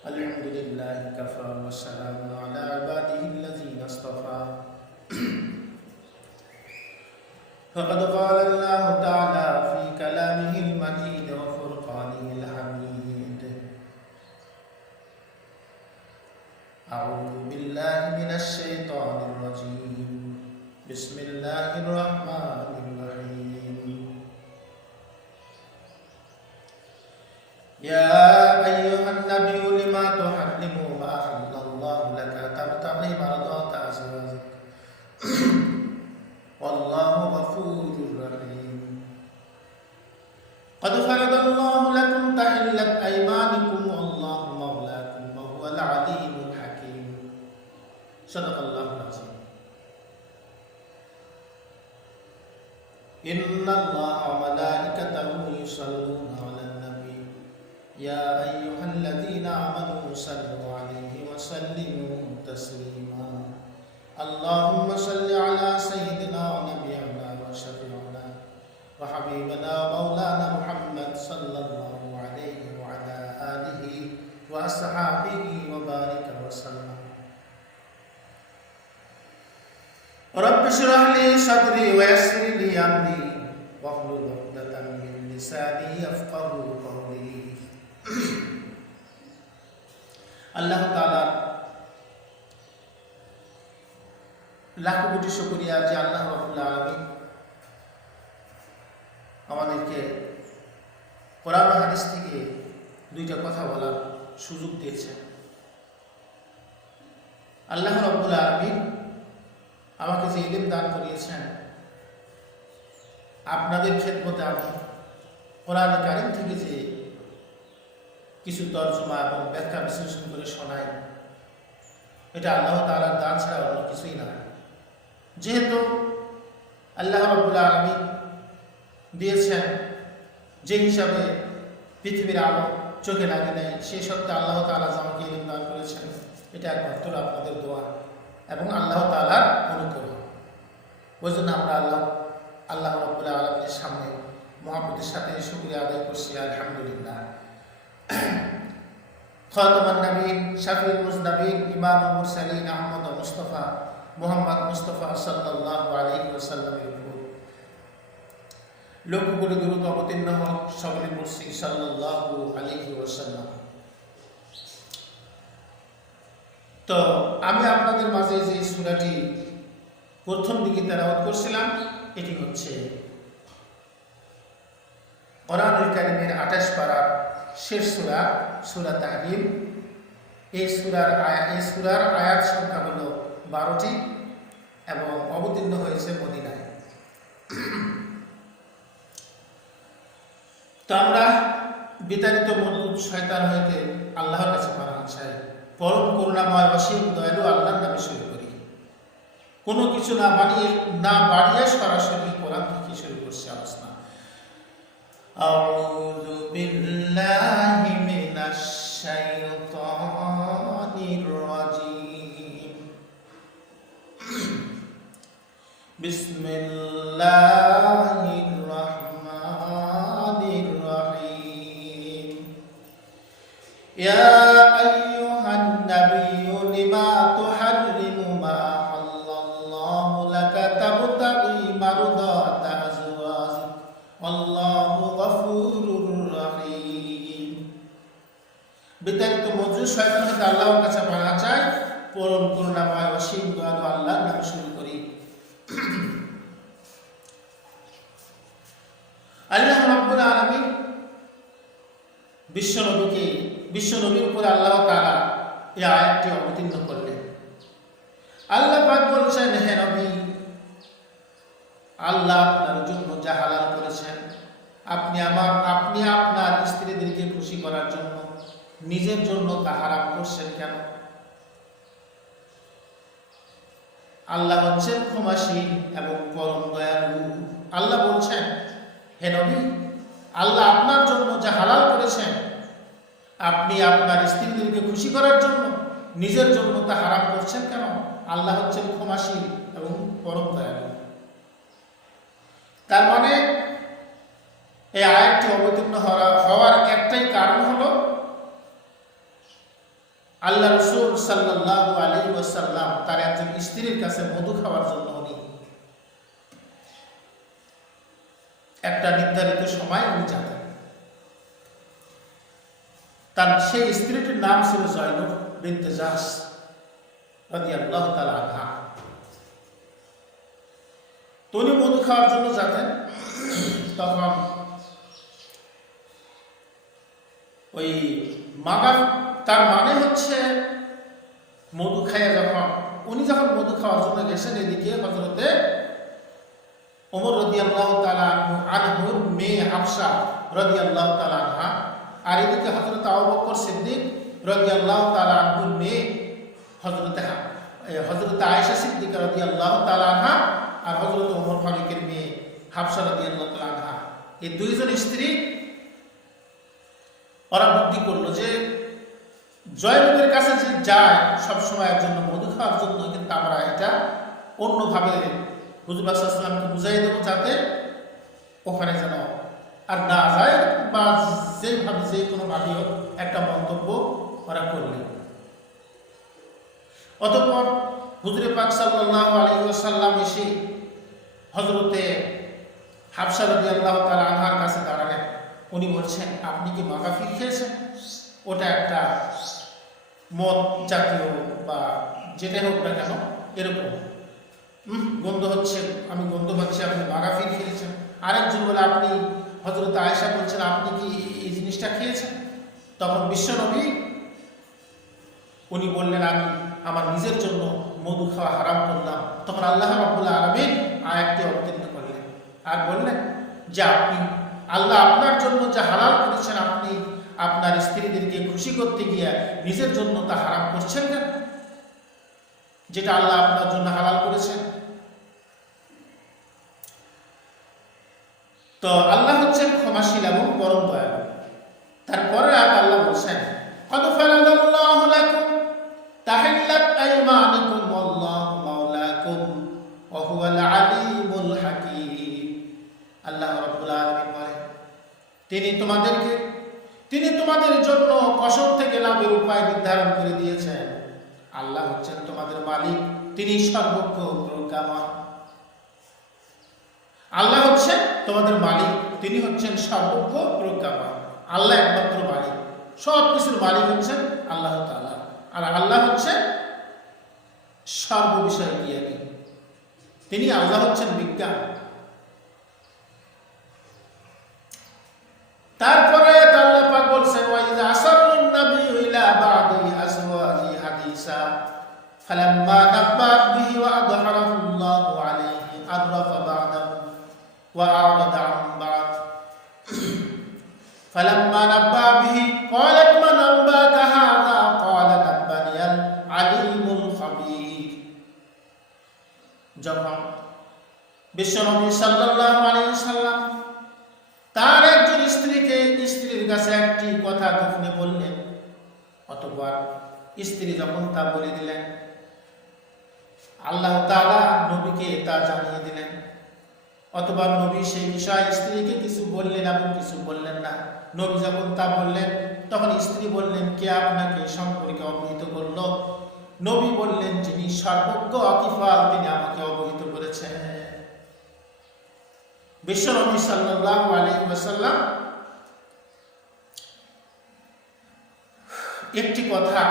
Alhamdulillah kafa wa salamun ala ibadihi allazina istafa. Faqad qala Allah ta'ala fi kalamihi al-majid wa furqanihi al-hamid. A'udhu billahi minash shaitanir rajim. Bismillahir rahmanir rahim. Ya ayyuhan nabiyyu lima tuharrimu ma ahallallahu laka tabtaghi mardata azwajik wallahu ghafurur rahim. Qad faradallahu lakum tahillat aymanikum wallahu mawlakum wa huwal alimul hakim. Shadaqallahul azim. Inna Allaha wa malaikatahu yusalluna 'alan يا أيها الذين آمنوا صلوا عليه وسلموا تسليما. اللهم صل على سيدنا ونبينا وشفيعنا وحبيبنا مولانا محمد صلى الله عليه وعلى آله وأصحابه وبارك وسلم. رب اشرح لي صدري ويسر لي أمري واحلل عقدة من لساني يفقهوا قولي. আল্লাহ তাআলা লাখ কোটি শুকরিয়া যে আল্লাহ রাব্বুল আলামিন আমাদেরকে কোরআন ও হাদিস থেকে দুইটা কথা বলার সুযোগ দিয়েছেন। আল্লাহ রাব্বুল আলামিন আমাকে যে ইলম দান করিয়েছেন, আপনাদের খেদমতে আমি কোরআন কারীম থেকে যে কিছু তর্জমা এবং ব্যাখ্যা বিশ্লেষণ করে শোনাই, এটা আল্লাহ তাআলার দান ছাড়া অন্য কিছুই না। যেহেতু আল্লাহ রাব্বুল আলামিন দিয়েছেন যে হিসাবে পৃথিবীর আলো চোখে লাগে নাই, সেই সত্ত্বে আল্লাহ তাআলা আমাকে ইলম দান করেছেন, এটা একমাত্র আপনাদের দোয়া এবং আল্লাহ তাআলার অনুগ্রহ। ওই জন্য আমরা আল্লাহ রাব্বুল আলামিনের সামনে মহব্বতের সাথে শুকরিয়া আদায় করছি। আলহামদুলিল্লাহ। খাতামান নবীন, শাফিউল মুজনবিন, ইমামুল মুরসালিন আহমদ মুস্তাফা মুহাম্মদ মুস্তাফা সাল্লাল্লাহু আলাইহি ওয়াসাল্লামের উপর লক্ষ কোটি দরুদ অবতীর্ণ হোক সকলে মুর্শিদ সাল্লাল্লাহু আলাইহি ওয়াসাল্লাম। তো আমি আপনাদের মাঝে যে সূরাটি প্রথম দিকে তেলাওয়াত করছিলাম, এটি হচ্ছে কোরআনুল কারীমের 28 পারার শেষ সূরা, সূরা তাহরিম। এই সূরার আয়াত সংখ্যা হলো 12টি এবং অবতীর্ণ হয়েছে মদিনায়। তো আমরা বিতাড়িত মজবুত শয়তান হইতে আল্লাহর কাছে পানাহ চাই। পরম করুণাময় অসীম দয়ালু আল্লাহর নামে শুরু করি। কোনো কিছু না বাড়িয়ে সরাসরি কোরআন থেকে শুরু করছে আলোচনা। আউযু বিল্লাহি মিনাশ শাইতানির রাজীম। বিসমিল্লাহির রাহমানির রাহিম। ইয়া আইয়ুহান নাবিয়্যু লিমা তুহাররিমু মা আহাল্লাল্লাহু লাকা তাবতাগি মারদাতা আজওয়াজিক আল্লাহু গফুরুর রহিম। বিতাড়িত মজবুত শয়তান হতে আল্লাহর কাছে পানাহ চাই। পরম করুণাময় অসীম দয়ালু আল্লাহর নামে শুরু করি। আল্লাহ রাব্বুল আলামিন বিশ্বনবীর উপরে আল্লাহ তাআলা এই আয়াতটি অবতীর্ণ করলেন। আল্লাহ পাক বলছেন, হে নবী, আল্লাহ আপনার জন্য যা হালাল করেছেন, আপনি আপনার স্ত্রীদেরকে খুশি করার জন্য নিজের জন্য তা হারাম করছেন কেন? আল্লাহ হচ্ছেন ক্ষমাশীল এবং পরম দয়ালু। আল্লাহ বলছেন, হে নবী, আল্লাহ আপনার জন্য যা হালাল করেছেন, আপনি আপনার স্ত্রীদেরকে খুশি করার জন্য নিজের জন্য তা হারাম করছেন কেন? আল্লাহ হচ্ছেন ক্ষমাশীল এবং পরম দয়ালু। তার মানে এই আয়াতটি অবতীর্ণ হওয়ার একটাই কারণ হলো আল্লাহ রাসূল সাল্লাল্লাহু আলাইহি ওয়াসাল্লাম তার একজন স্ত্রীর কাছে মধু খাওয়ার জন্য উনি একটা নির্ধারিত সময় উনি যেতেন। তার সেই স্ত্রীটির নাম ছিল জয়নব বিনতে জাহশ রাদিয়াল্লাহু তাআলা আনহা। তো উনি মধু খাওয়ার জন্য যেতেন। তখন ওই মাগার তার মানে হচ্ছে মধু খাইয়া যখন মধু খাওয়ার জন্য গেছেন, এদিকে হযরতে ওমর রাদিয়াল্লাহু তাআলা আনহুর মেয়ে হাফসা রাদিয়াল্লাহু তাআলা আনহা, আর এদিকে হযরত আবু বকর সিদ্দিক রাদিয়াল্লাহু তাআলা আনহুর মেয়ে হযরত আয়েশা সিদ্দিকা রাদিয়াল্লাহু তাআলা আনহা, আর হযরত ওমর ফারুকের মেয়ে হাফসা রাদিয়াল্লাহু তাআলা আনহা, এই দুইজন স্ত্রী ওরা বুদ্ধি করলো যে জয়নবের কাছে যে যায় সবসময়ের জন্য মধু খাওয়ার জন্য, কিন্তু আমরা এটা অন্যভাবে হুজুর সাল্লাল্লাহু আলাইহি ওয়াসাল্লামকে বুঝাই দেবো যাতে ওখানে যেন আর না যায়, বা যেভাবে যে কোনোভাবে হোক একটা মন্তব্য ওরা করলেন। অতঃপর হুজুরে পাক সাল্লাল্লাহু আলাইহি ওয়াসাল্লাম এসে হযরতে হাফসা রাদিয়াল্লাহু তাআলা আনহার কাছে দাঁড়ালেন। উনি বলছেন, আপনি কি মাগাফির খেয়েছেন? ওটা একটা মদ জাতীয় বা যেটাই হোক না কেন এরকম গন্ধ হচ্ছে, আমি গন্ধ পাচ্ছি, আপনি মাগাফির খেয়েছেন। আরেকজন বলে, আপনি হযরত আয়েশা বলছেন আপনি কি এই জিনিসটা খেয়েছেন? তখন বিশ্বনবী উনি বললেন, আমি আমার নিজের জন্য মধু খাওয়া হারাম করলাম। তখন আল্লাহ রাব্বুল আলামিন আয়াতটি অবতীর্ণ করলেন আর বললেন যে আপনি আল্লাহ আপনার জন্য যা হালাল করেছেন, আপনি আপনার স্ত্রীদেরকে খুশি করতে গিয়ে নিজের জন্য তা হারাম করছেন কেন, যেটা আল্লাহ আপনার জন্য হালাল করেছেন? তো আল্লাহ হচ্ছেন ক্ষমাশীল এবং পরম দয়ালু। তারপরে আল্লাহ বলছেন, قد فرض الله لكم تحلت أيمانكم والله مولاكم وهو العليم الحكيم। আল্লাহ রাব্বুল আলামিন বলেন, তিনি তোমাদের জন্য কসম থেকে লাভের উপায় নির্ধারণ করে দিয়েছেন। আল্লাহ হচ্ছেন তোমাদের মালিক, তিনি সর্বজ্ঞ প্রজ্ঞাময়। আল্লাহ হচ্ছেন তোমাদের মালিক, তিনি হচ্ছেন সর্বজ্ঞ প্রজ্ঞাময়। আল্লাহ একমাত্র মালিক, সব কিছুর মালিক হচ্ছেন আল্লাহ তাআলা, আর আল্লাহ হচ্ছেন সর্ববিষয়ে জ্ঞানী। তিনি আল্লাহ হচ্ছেন বিজ্ঞান। তারপরে আল্লাহ পাক বলছেন, ওয়াইযা আসারুন নাবিয়্যু ইলা বা'দি আজওয়াজি হাদিসা ফালাম্মা নাব্বা'ত বিহি ওয়া আযহারাহু আল্লাহু আলাইহি আররাফা বা'দাহু ওয়া আ'রাদা আন বা'দ ফালাম্মা নাব্বা বিহি ক্বালাত মান আনবাকা হাযা ক্বালা নাব্বানিয়াল আলিমুল খাবীর। যখন বিশ্বনবী সাল্লাল্লাহু আলাইহি ওয়াসাল্লাম তার একজন স্ত্রীর কাছে একটি কথা গোপনে বললেন, অতঃপর স্ত্রী যখন তা বলে দিলেন, আল্লাহ তাআলা নবীকে তা জানিয়ে দিলেন। অতঃপর নবী সেই বিষয়ে স্ত্রীকে কিছু বললেন এবং কিছু বললেন না। নবী যখন তা বললেন, তখন স্ত্রী বললেন, কে আপনাকে সম্পর্কে অবহিত করল? নবী বললেন, যিনি সর্বজ্ঞ অকিফাল, তিনি আমাকে অবহিত করেছেন। বিশ্বনবী সাল্লাল্লাহু আলাইহি ওয়াসাল্লাম একটি কথা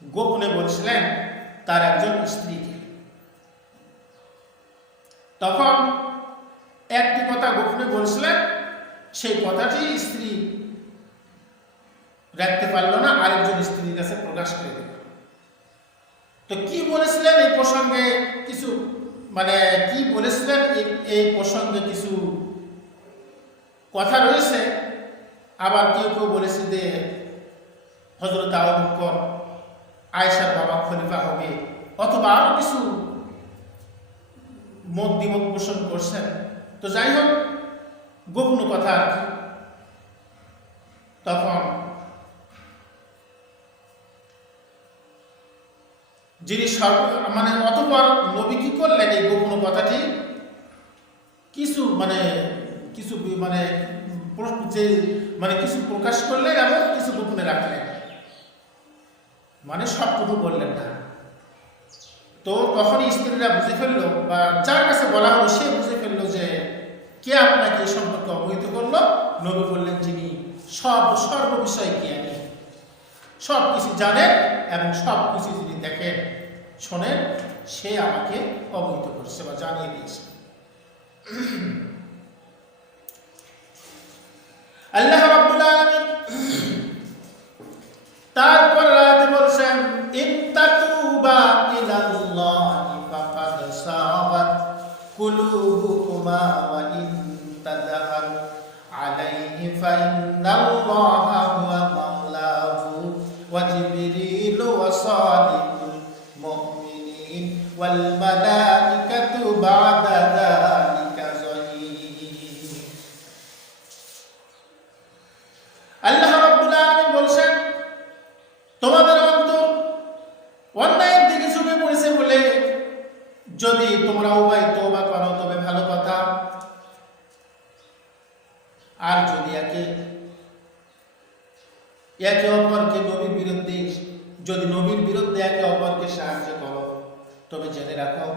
গোপনে বলছিলেন তার একজন স্ত্রীকে। তখন একটি কথা গোপনে বলছিলেন, সেই কথাটি স্ত্রী রাখতে পারল না, আরেকজন স্ত্রীর কাছে প্রকাশ করে দিল। তো কি বলেছিলেন এই প্রসঙ্গে কিছু কি বলেছিলেন এই প্রসঙ্গে কিছু কথা রয়েছে। আবার কেউ কেউ বলেছে যে হযরত আবু বকর আয়েশার বাবা খলিফা হবে, অথবা আরো কিছু দ্বিমত পোষণ করছেন। তো যাই হোক, গোপন কথা আর কি। তখন যিনি অতঃপর নবী কি করলেন, এই গোপন কথাটি কিছু কিছু প্রকাশ করলেন এবং কিছু গোপনে রাখলেন। মানে সবটুকু বললেন না। তো তখনই স্ত্রীরা বুঝে ফেললো, বা যার কাছে বলা হলো সে বুঝে ফেললো যে কে আপনাকে এই সম্পর্কে অবহিত করলো। নবী বললেন যিনি সর্ব বিষয়ে জ্ঞানী, সব কিছু জানেন এবং সব কিছু যিনি দেখেন শোনেন, সে আমাকে অবহিত করছে বা জানিয়ে দিয়েছে। আল্লাহ রাব্বুল আলামিন তারপর আয়াতে বলছেন ইত্তাতুবা ইলাল্লাহি ফাকাদ সাগাত কুলুবুকুমা ওয়া ইন তাদহারু আলাইহি ফাইন্নাল্লাহা হুয়া মাওলাহু ওয়া জিবরিলু ওয়া সালিহুল মুমিনিন ওয়াল মালাইকাতু বা'দা যালিকা যহির। আল্লাহ রাব্বুল আলামিন বলছেন তোমাদের অন্তর অন্যায়ের দিকে ঝুঁকে পড়েছে বলে যদি তোমরা উভয় তওবা করো তবে ভালো কথা, আর যদি একে অপরকে নবীর বিরুদ্ধে একে অপরকে সাহায্য করো তবে জেনে রাখো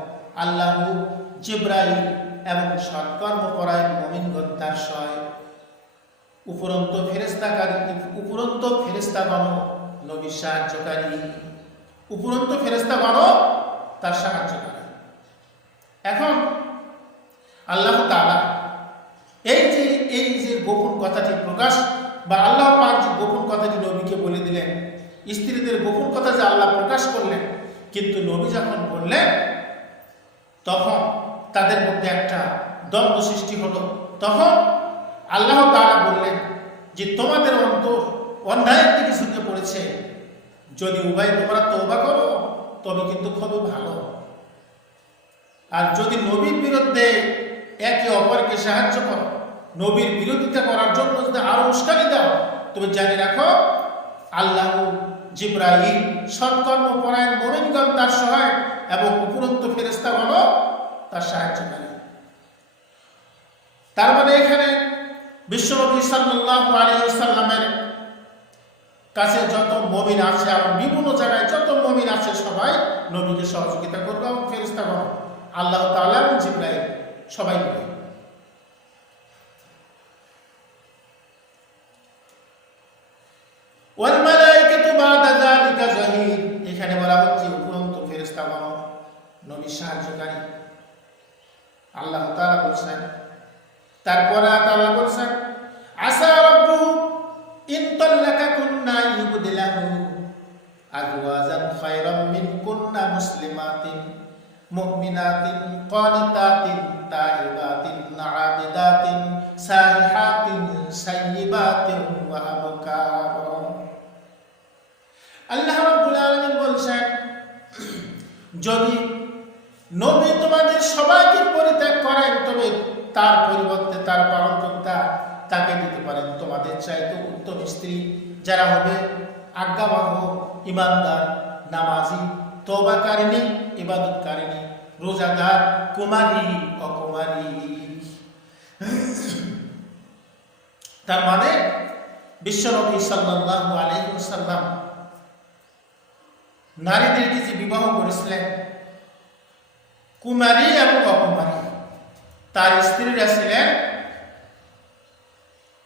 আল্লাহ জিবরাইল এবং সৎকর্মপরায়ণ মুমিনগণ তার সহায়, উপরন্ত ফেরেশতাগণ নবীর সাহায্যকারী, উপরন্ত ফেরেশতাগণ তার সাহায্যকারী। এখন আল্লাহ তাআলা এই যে গোপন কথাটি প্রকাশ, বা আল্লাহ পাক যে গোপন কথাটি নবীকে বলে দিলেন, স্ত্রীদের গোপন কথা যে আল্লাহ প্রকাশ করলেন, কিন্তু নবী যখন বললেন তখন তাদের মধ্যে একটা দ্বন্দ্ব সৃষ্টি হলো। তখন আল্লাহ তাআলা বললেন যে তোমাদের অন্তর অন্যায়ের দিকে ঝুঁকে পড়েছে, যদি উভয় তোমরা তওবা করো তবে কিন্তু খুবই ভালো, আর যদি নবীর বিরুদ্ধে একে অপরকে সাহায্য করো, নবীর বিরোধিতা করার জন্য যদি আরো উস্কানি দাও তবে জেনে রাখো আল্লাহ জিবরাইল সৎকর্মপরায়ণ মুমিনগণ তার সহায় এবং উপরন্ত ফেরেশতাগণ তার সাহায্যকারী। তার মানে এখানে বিশ্বনবী সাল্লাল্লাহু আলাইহি ওয়াসাল্লামের কাছে যত মুমিন আছে এবং বিভিন্ন জায়গায় যত মুমিন আছে সবাই নবীকে সহযোগিতা করবে, এবং ফেরেশতাগণ আল্লাহ তাআলা এবং জিবরাইল সবাই মিলে। ওয়াল মালাইকাতু বা'দা যালিকা যহির, এখানে বলা হচ্ছে উপরন্ত ফেরেশতাগণ নবীর সাহায্যকারী। আল্লাহ তাআলা বলছেন, তারপরে আল্লাহ বলছেন আসা রাব্বুহু ইন তাল্লাকাকুন্না ইউবদিলাহু আজওয়াজান খায়রাম মিনকুন্না মুসলিমাতিন মুমিনাতিন কানিতাতিন তাইবাতিন আবিদাতিন সাইহাতিন সাইয়্যিবাতিন ওয়া আবকার। আল্লাহ রাব্বুল আলামিন বলছেন যদি নবী তোমাদের সবাইকে পরিত্যাগ করেন তবে তার পরিবর্তে তার পালনকর্তা তাকে দিতে পারেন তোমাদের চাইতে উত্তম স্ত্রী, যারা হবে আজ্ঞাবহ, ইমানদার, নামাজি, তওবাকারিনী, ইবাদতকারিনী, রোজাদার, কুমারী, অকুমারী। তার মানে বিশ্বনবী সাল্লাল্লাহু আলাইহি ওয়াসাল্লাম নারীদেরকে যে বিবাহ করেছিলেন কুমারী এবং অকুমারী, তার স্ত্রীরা ছিলেন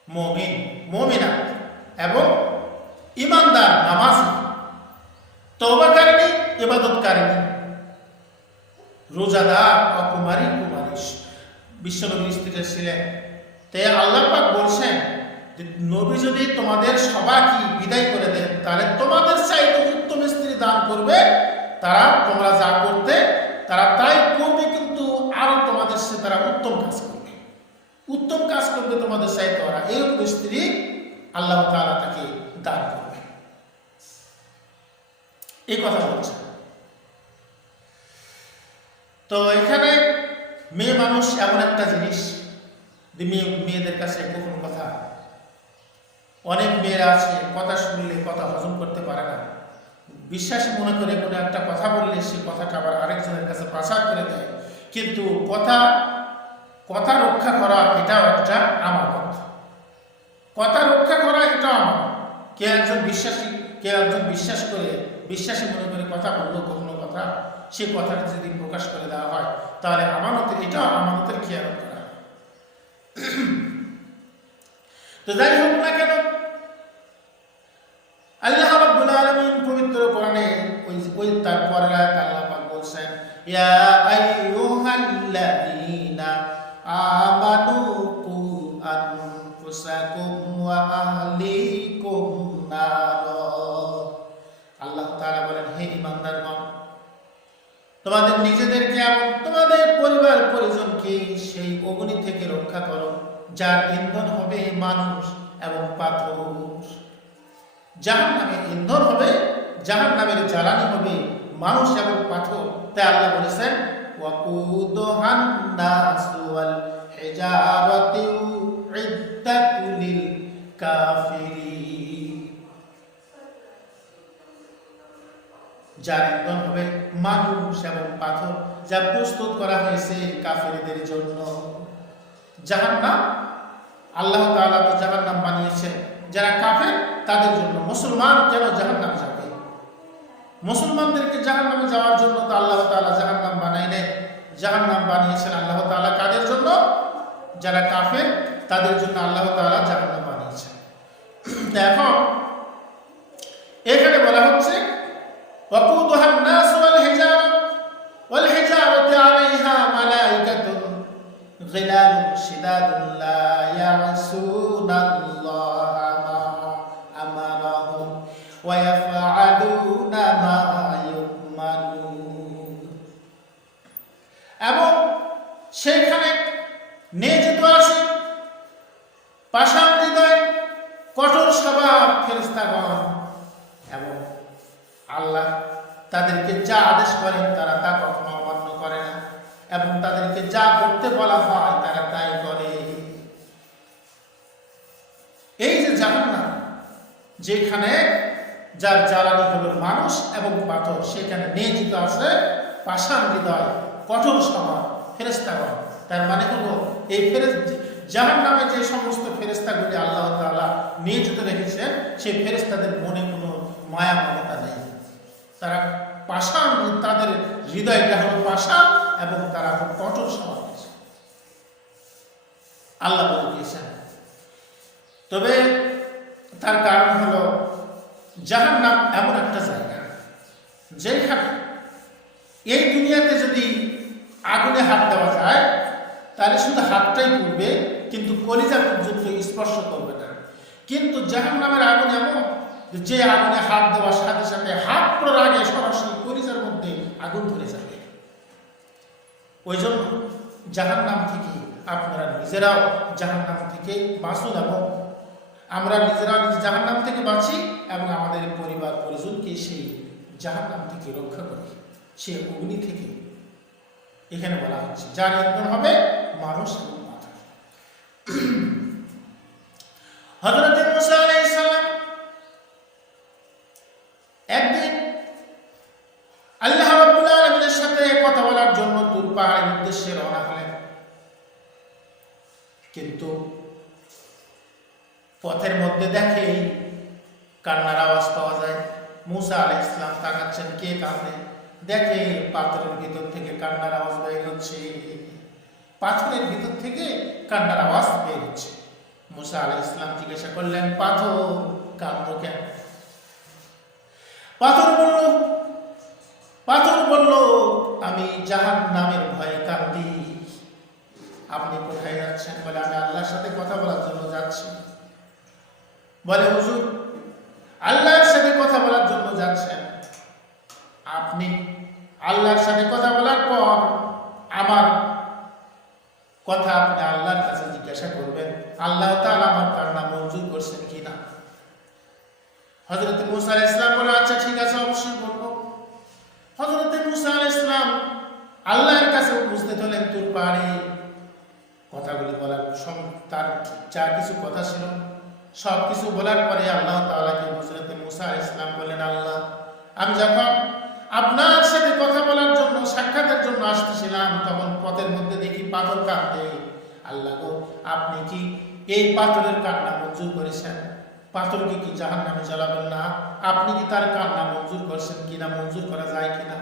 মুমিন, মুমিনা এবং ইমানদার, নামাজি, তওবাকারিনী, ইবাদতকারিনী, রোজাদার, অকুমারী, কুমারী বিশ্বনবীর স্ত্রীরা ছিলেন। তাই আল্লাহ পাক বলছেন যে নবী যদি তোমাদের সবাইকে বিদায় করে দেন তাহলে তোমাদের চাইতে উত্তম স্ত্রী দান করবে, তারা তোমরা যা করতে তারা তাই করবে, কিন্তু আরো তোমাদের সে তারা উত্তম কাজ করবে, উত্তম কাজ করবে তোমাদের চাইতে ওরা, এইরকম স্ত্রী আল্লাহ তাআলা তাকে দান করবে, এই কথা বলছে। তো এখানে মেয়ে মানুষ এমন একটা জিনিস, মেয়েদের কাছে গোপন কথা, অনেক মেয়েরা আছে কথা শুনলে কথা হজম করতে পারে না, বিশ্বাসী মনে করে কোনো একটা কথা বললে সে কথাটা আবার আরেকজনের কাছে প্রচার করে দেয়, কিন্তু কথা রক্ষা করা এটাও একটা আমানত, কথা রক্ষা করা এটাও আমানত। কেউ একজন বিশ্বাস করে বিশ্বাসী মনে করে কথা বললো কখনো কথা, সে কথাটা যদি প্রকাশ করে দেওয়া হয় তাহলে আমানতের, এটাও আমানতের খেয়ানত করা। তো যাই হোক না কেন, আল্লাহ রাব্বুল আলামিন পবিত্র কোরআনে ওই তার পরের আয়াত আল্লাহ পাক বলছেন, ইয়া আইয়ুহাল্লাযীনা আমানু কু আনফুসাকুম ওয়া আহলিকুম নার। আল্লাহ তাআলা বলেন, হে ঈমানদারগণ, তোমাদের নিজেদেরকে এবং তোমাদের পরিবার পরিজনকে সেই অগ্নি থেকে রক্ষা করো যার ইন্ধন হবে মানুষ এবং পাথর। জাহান্নামের ইন্ধন হবে, জাহান্নামের জ্বালানি হবে মানুষ এবং পাথর। তাই আল্লাহ বলেছেন, ওয়াকুদুহান নাসু ওয়াল হিজারাতু ইদ্দাতুল লিল কাফিরিন। যার ইন্ধন হবে মানুষ এবং পাথর, যা প্রস্তুত করা হয়েছে কাফেরদের জন্য। জাহান্নাম, আল্লাহ তাআলা তো জাহান্নাম বানিয়েছেন যারা কাফের তাদের জন্য। মুসলমান কেন জাহান্নামে যাবে? মুসলমানদেরকে জাহান্নামে যাওয়ার জন্য তো আল্লাহ তাআলা জাহান্নাম বানাইলেন। জাহান্নাম বানিয়েছেন আল্লাহ তাআলা কাদের জন্য? যারা কাফের তাদের জন্য আল্লাহ তাআলা জাহান্নাম বানিয়েছেন। এখন এখানে বলা হচ্ছে, ওয়াকুদুহান নাস ওয়াল হিজারাতু আলাইহা মালাইকাতুন গিলালুন শিদাদুন লা ইয়াসুনাল্লাহা মা আমারাহুম ওয়া ইয়াফআলুনা মা ইউমারুন। এবং সেখানে নিয়োজিত আছে পাষাণ হৃদয়, কঠোর স্বভাব ফেরেশতাগণ, এবং আল্লাহ তাদেরকে যা আদেশ করেন তারা তা কখনো অমান্য করে না, এবং তাদেরকে যা করতে বলা হয় তারা তাই করে। এই যে জাহান্নাম, যেখানে যার জ্বালানি হলো মানুষ এবং পাথর, সেখানে নিয়োজিত আছে পাষাণ হৃদয়, কঠোর স্বভাব ফেরেশতাগণ। তার মানে হলো এই জাহান্নামে যে সমস্ত ফেরেশতাগুলি আল্লাহ তাআলা নিয়োজিত রেখেছেন, সেই ফেরেশতাদের মনে কোনো মায়া মমতা নেই। তারা পাষাণ, তাদের হৃদয়টা হলো পাষাণ এবং তারা কঠোর স্বভাব আল্লাহ বলে দিয়েছেন। তবে তার কারণ হলো জাহান্নাম এমন একটা জায়গা যেখানে এই দুনিয়াতে যদি আগুনে হাত দেওয়া যায় তাহলে শুধু হাতটাই পুড়বে, কিন্তু কলিজা পর্যন্ত স্পর্শ করবে না। কিন্তু জাহান্নামের আগুন এমন যে আগুনে হাত দেওয়ার সাথে সাথে হাত পড়ার আগে সরাসরি কলিজার মধ্যে আগুন ধরে যাবে। ওই জন্য জাহান্নাম থেকে আপনারা নিজেরাও জাহান্নাম থেকে বাঁচুন, এবং আমরা নিজেরা জাহান্নাম থেকে বাঁচি এবং আমাদের পরিবার পরিজনকে সেই জাহান্নাম থেকে রক্ষা করি, সে অগ্নি থেকে। এখানে বলা হচ্ছে যার ইন্ধন হবে মানুষ এবং পাথর। হযরত মুসা আলাইহিস সালাম একদিন আল্লাহ রাব্বুল আলামিনের সাথে কথা বলার জন্য দূর পাহাড়ের উদ্দেশ্যে রওনা হলেন। কিন্তু পথের মধ্যে দেখেই কান্নার আওয়াজ পাওয়া যায়। মুসা আলাইহিস সালাম তাকাচ্ছেন, কে কাঁদে? দেখে পাথরের ভিতর থেকে কান্নার আওয়াজ বের হচ্ছে। পাথরের ভিতর থেকে কান্নার আওয়াজ বের হচ্ছে। মুসা আলাইহিস সালাম জিজ্ঞাসা করলেন, পাথর কাঁদো কেন? পাথর বলল, আমি জাহান্নামের ভয়ে কাঁদি। আপনি কোথায় যাচ্ছেন? বলে, আমি আল্লাহর সাথে কথা বলার জন্য যাচ্ছি। বলে, হুজুর আল্লাহর সাথে কথা বলার জন্য যাচ্ছেন? আপনি আল্লাহর সাথে কথা বলার পর আমার কথা আপনি আল্লাহর কাছে জিজ্ঞাসা করবেন, আল্লাহ তাআলা আমার কান্না মঞ্জুর করছেন কিনা। হযরত মুসা আলাইহিস সালাম বলে, আচ্ছা ঠিক আছে, অবশ্যই বলবো। হযরত মুসা আলাইহিস সালাম আল্লাহর কাছে উপস্থিত হলেন তুর পাহাড়ে। কথাগুলি বলার সময় তার যা কিছু কথা ছিল সব কিছু বলার পরে আল্লাহ তাআলাকে হযরত মুসা আলাইহিস সালাম বললেন, আল্লাহ, আমি যখন আপনার সাথে কথা বলার জন্য, সাক্ষাতের জন্য আসতেছিলাম, তখন পথের মধ্যে দেখি পাথর কাঁদে। আল্লাহ গো, আপনি কি এই পাথরের কান্না মঞ্জুর করেছেন? পাথরকে কি জাহান্নামে জ্বালাবেন না? আপনি কি তার কান্না মঞ্জুর করছেন কিনা, মঞ্জুর করা যায় কিনা?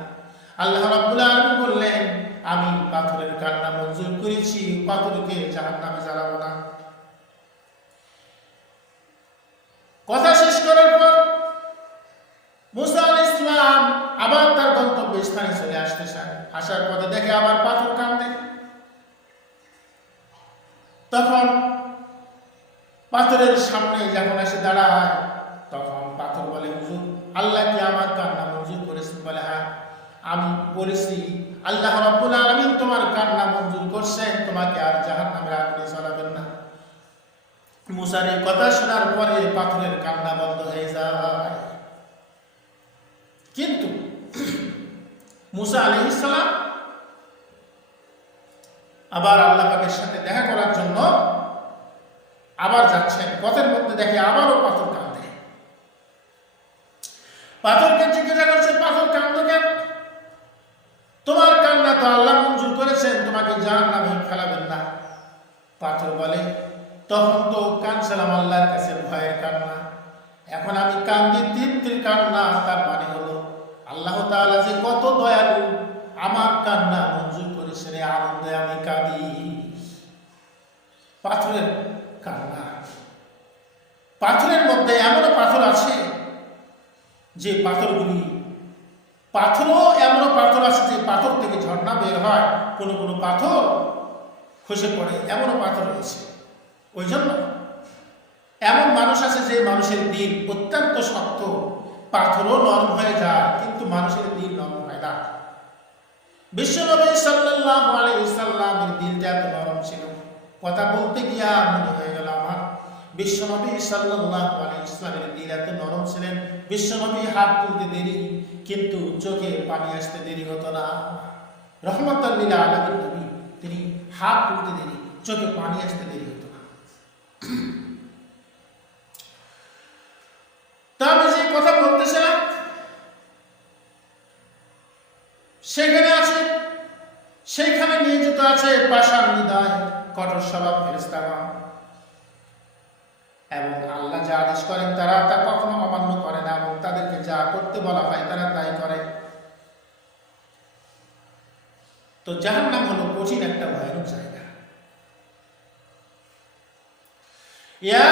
আল্লাহ রাব্বুল আলামিন বললেন, আমি পাথরের কান্না মঞ্জুর করেছি, পাথরকে জাহান্নামে জ্বালাবো না। কথা শেষ করার পর মুসা আলাইহিস সালাম আবার তার গন্তব্য স্থানে চলে আসতেছেন। আসার পথে দেখে আবার পাথর কাঁদে। তখন পাথরের সামনে যখন এসে দাঁড়ায়, তখন পাথর বলে, হুজুর, আল্লাহ কি আমার কান্না মঞ্জুর করেছেন? বলে, হ্যাঁ, আমি বলেছি আল্লাহ রাব্বুল আলামিন তোমার কান্না মঞ্জুর করছেন, তোমাকে আর জাহান্নামের আগুনে জ্বালাবেন না। মুসার এই কথা শোনার পরে পাথরের কান্না বন্ধ হয়ে যায়। কিন্তু মুসা আলাইহিস সালাম আবার আল্লাহ পাকের সাথে দেখা করার জন্য আবার যাচ্ছেন। পথের মধ্যে দেখে আবারও পাথর কাঁদে। পাথরকে জিজ্ঞাসা করছে, পাথর কাঁদো কেন? তোমার কান্না তো আল্লাহ মঞ্জুর করেছেন, তোমাকে জাহান্নামে ফেলাবেন না। পাথর বলে, তখন তো কাঁদছিলাম আল্লাহর কাছে ভয়ের কান্না, এখন আমি কান্দি তৃপ্তির কান্না। তার মানে হলো আল্লাহ তাআলা যে কত দয়ালু, আমার কান্না মঞ্জুর করেছেন, এই আনন্দে আমি কাঁদি। পাথরের কান্না। পাথরের মধ্যে এমনও পাথর আছে যে পাথরগুলি, পাথরও এমনও পাথর আছে যে পাথর থেকে ঝর্ণা বের হয়, কোনো কোনো পাথর খসে পড়ে, এমনও পাথর রয়েছে। ওই জন্য এমন মানুষ আছে যে মানুষের দিল অত্যন্ত শক্ত, পাথরও নরম হয়ে যায়, কিন্তু মানুষের দিল নরম হয় না। বিশ্বনবী সাল্লাল্লাহু আলাইহি ওয়াসাল্লামের দিলটা এত নরম ছিল, কথা বলতে গিয়া মনে হয়ে গেল আমার বিশ্বনবী সাল্লাল্লাহু আলাইহি ওয়াসাল্লামের দিল এত নরম ছিলেন, বিশ্বনবী হাত তুলতে দেরি কিন্তু চোখে পানি আসতে দেরি হতো না। রহমাতুল লিল আলামিন নবী, তিনি হাত তুলতে দেরি, চোখে পানি আসতে দেরি হতো না। তবে যে কথা বলতেছিলাম সেখানে আছে, সেইখানে নিয়োজিত আছে পাষাণ হৃদয়, কঠোর স্বভাব ফেরেশতাগণ, এবং আল্লাহ যা আদেশ করেন তারা তা কখনো অমান্য করে না, এবং তাদেরকে যা করতে বলা হয় তারা তাই করে। তো জাহান্নাম হলো কঠিন একটা ভয়ানক জায়গা। ইয়া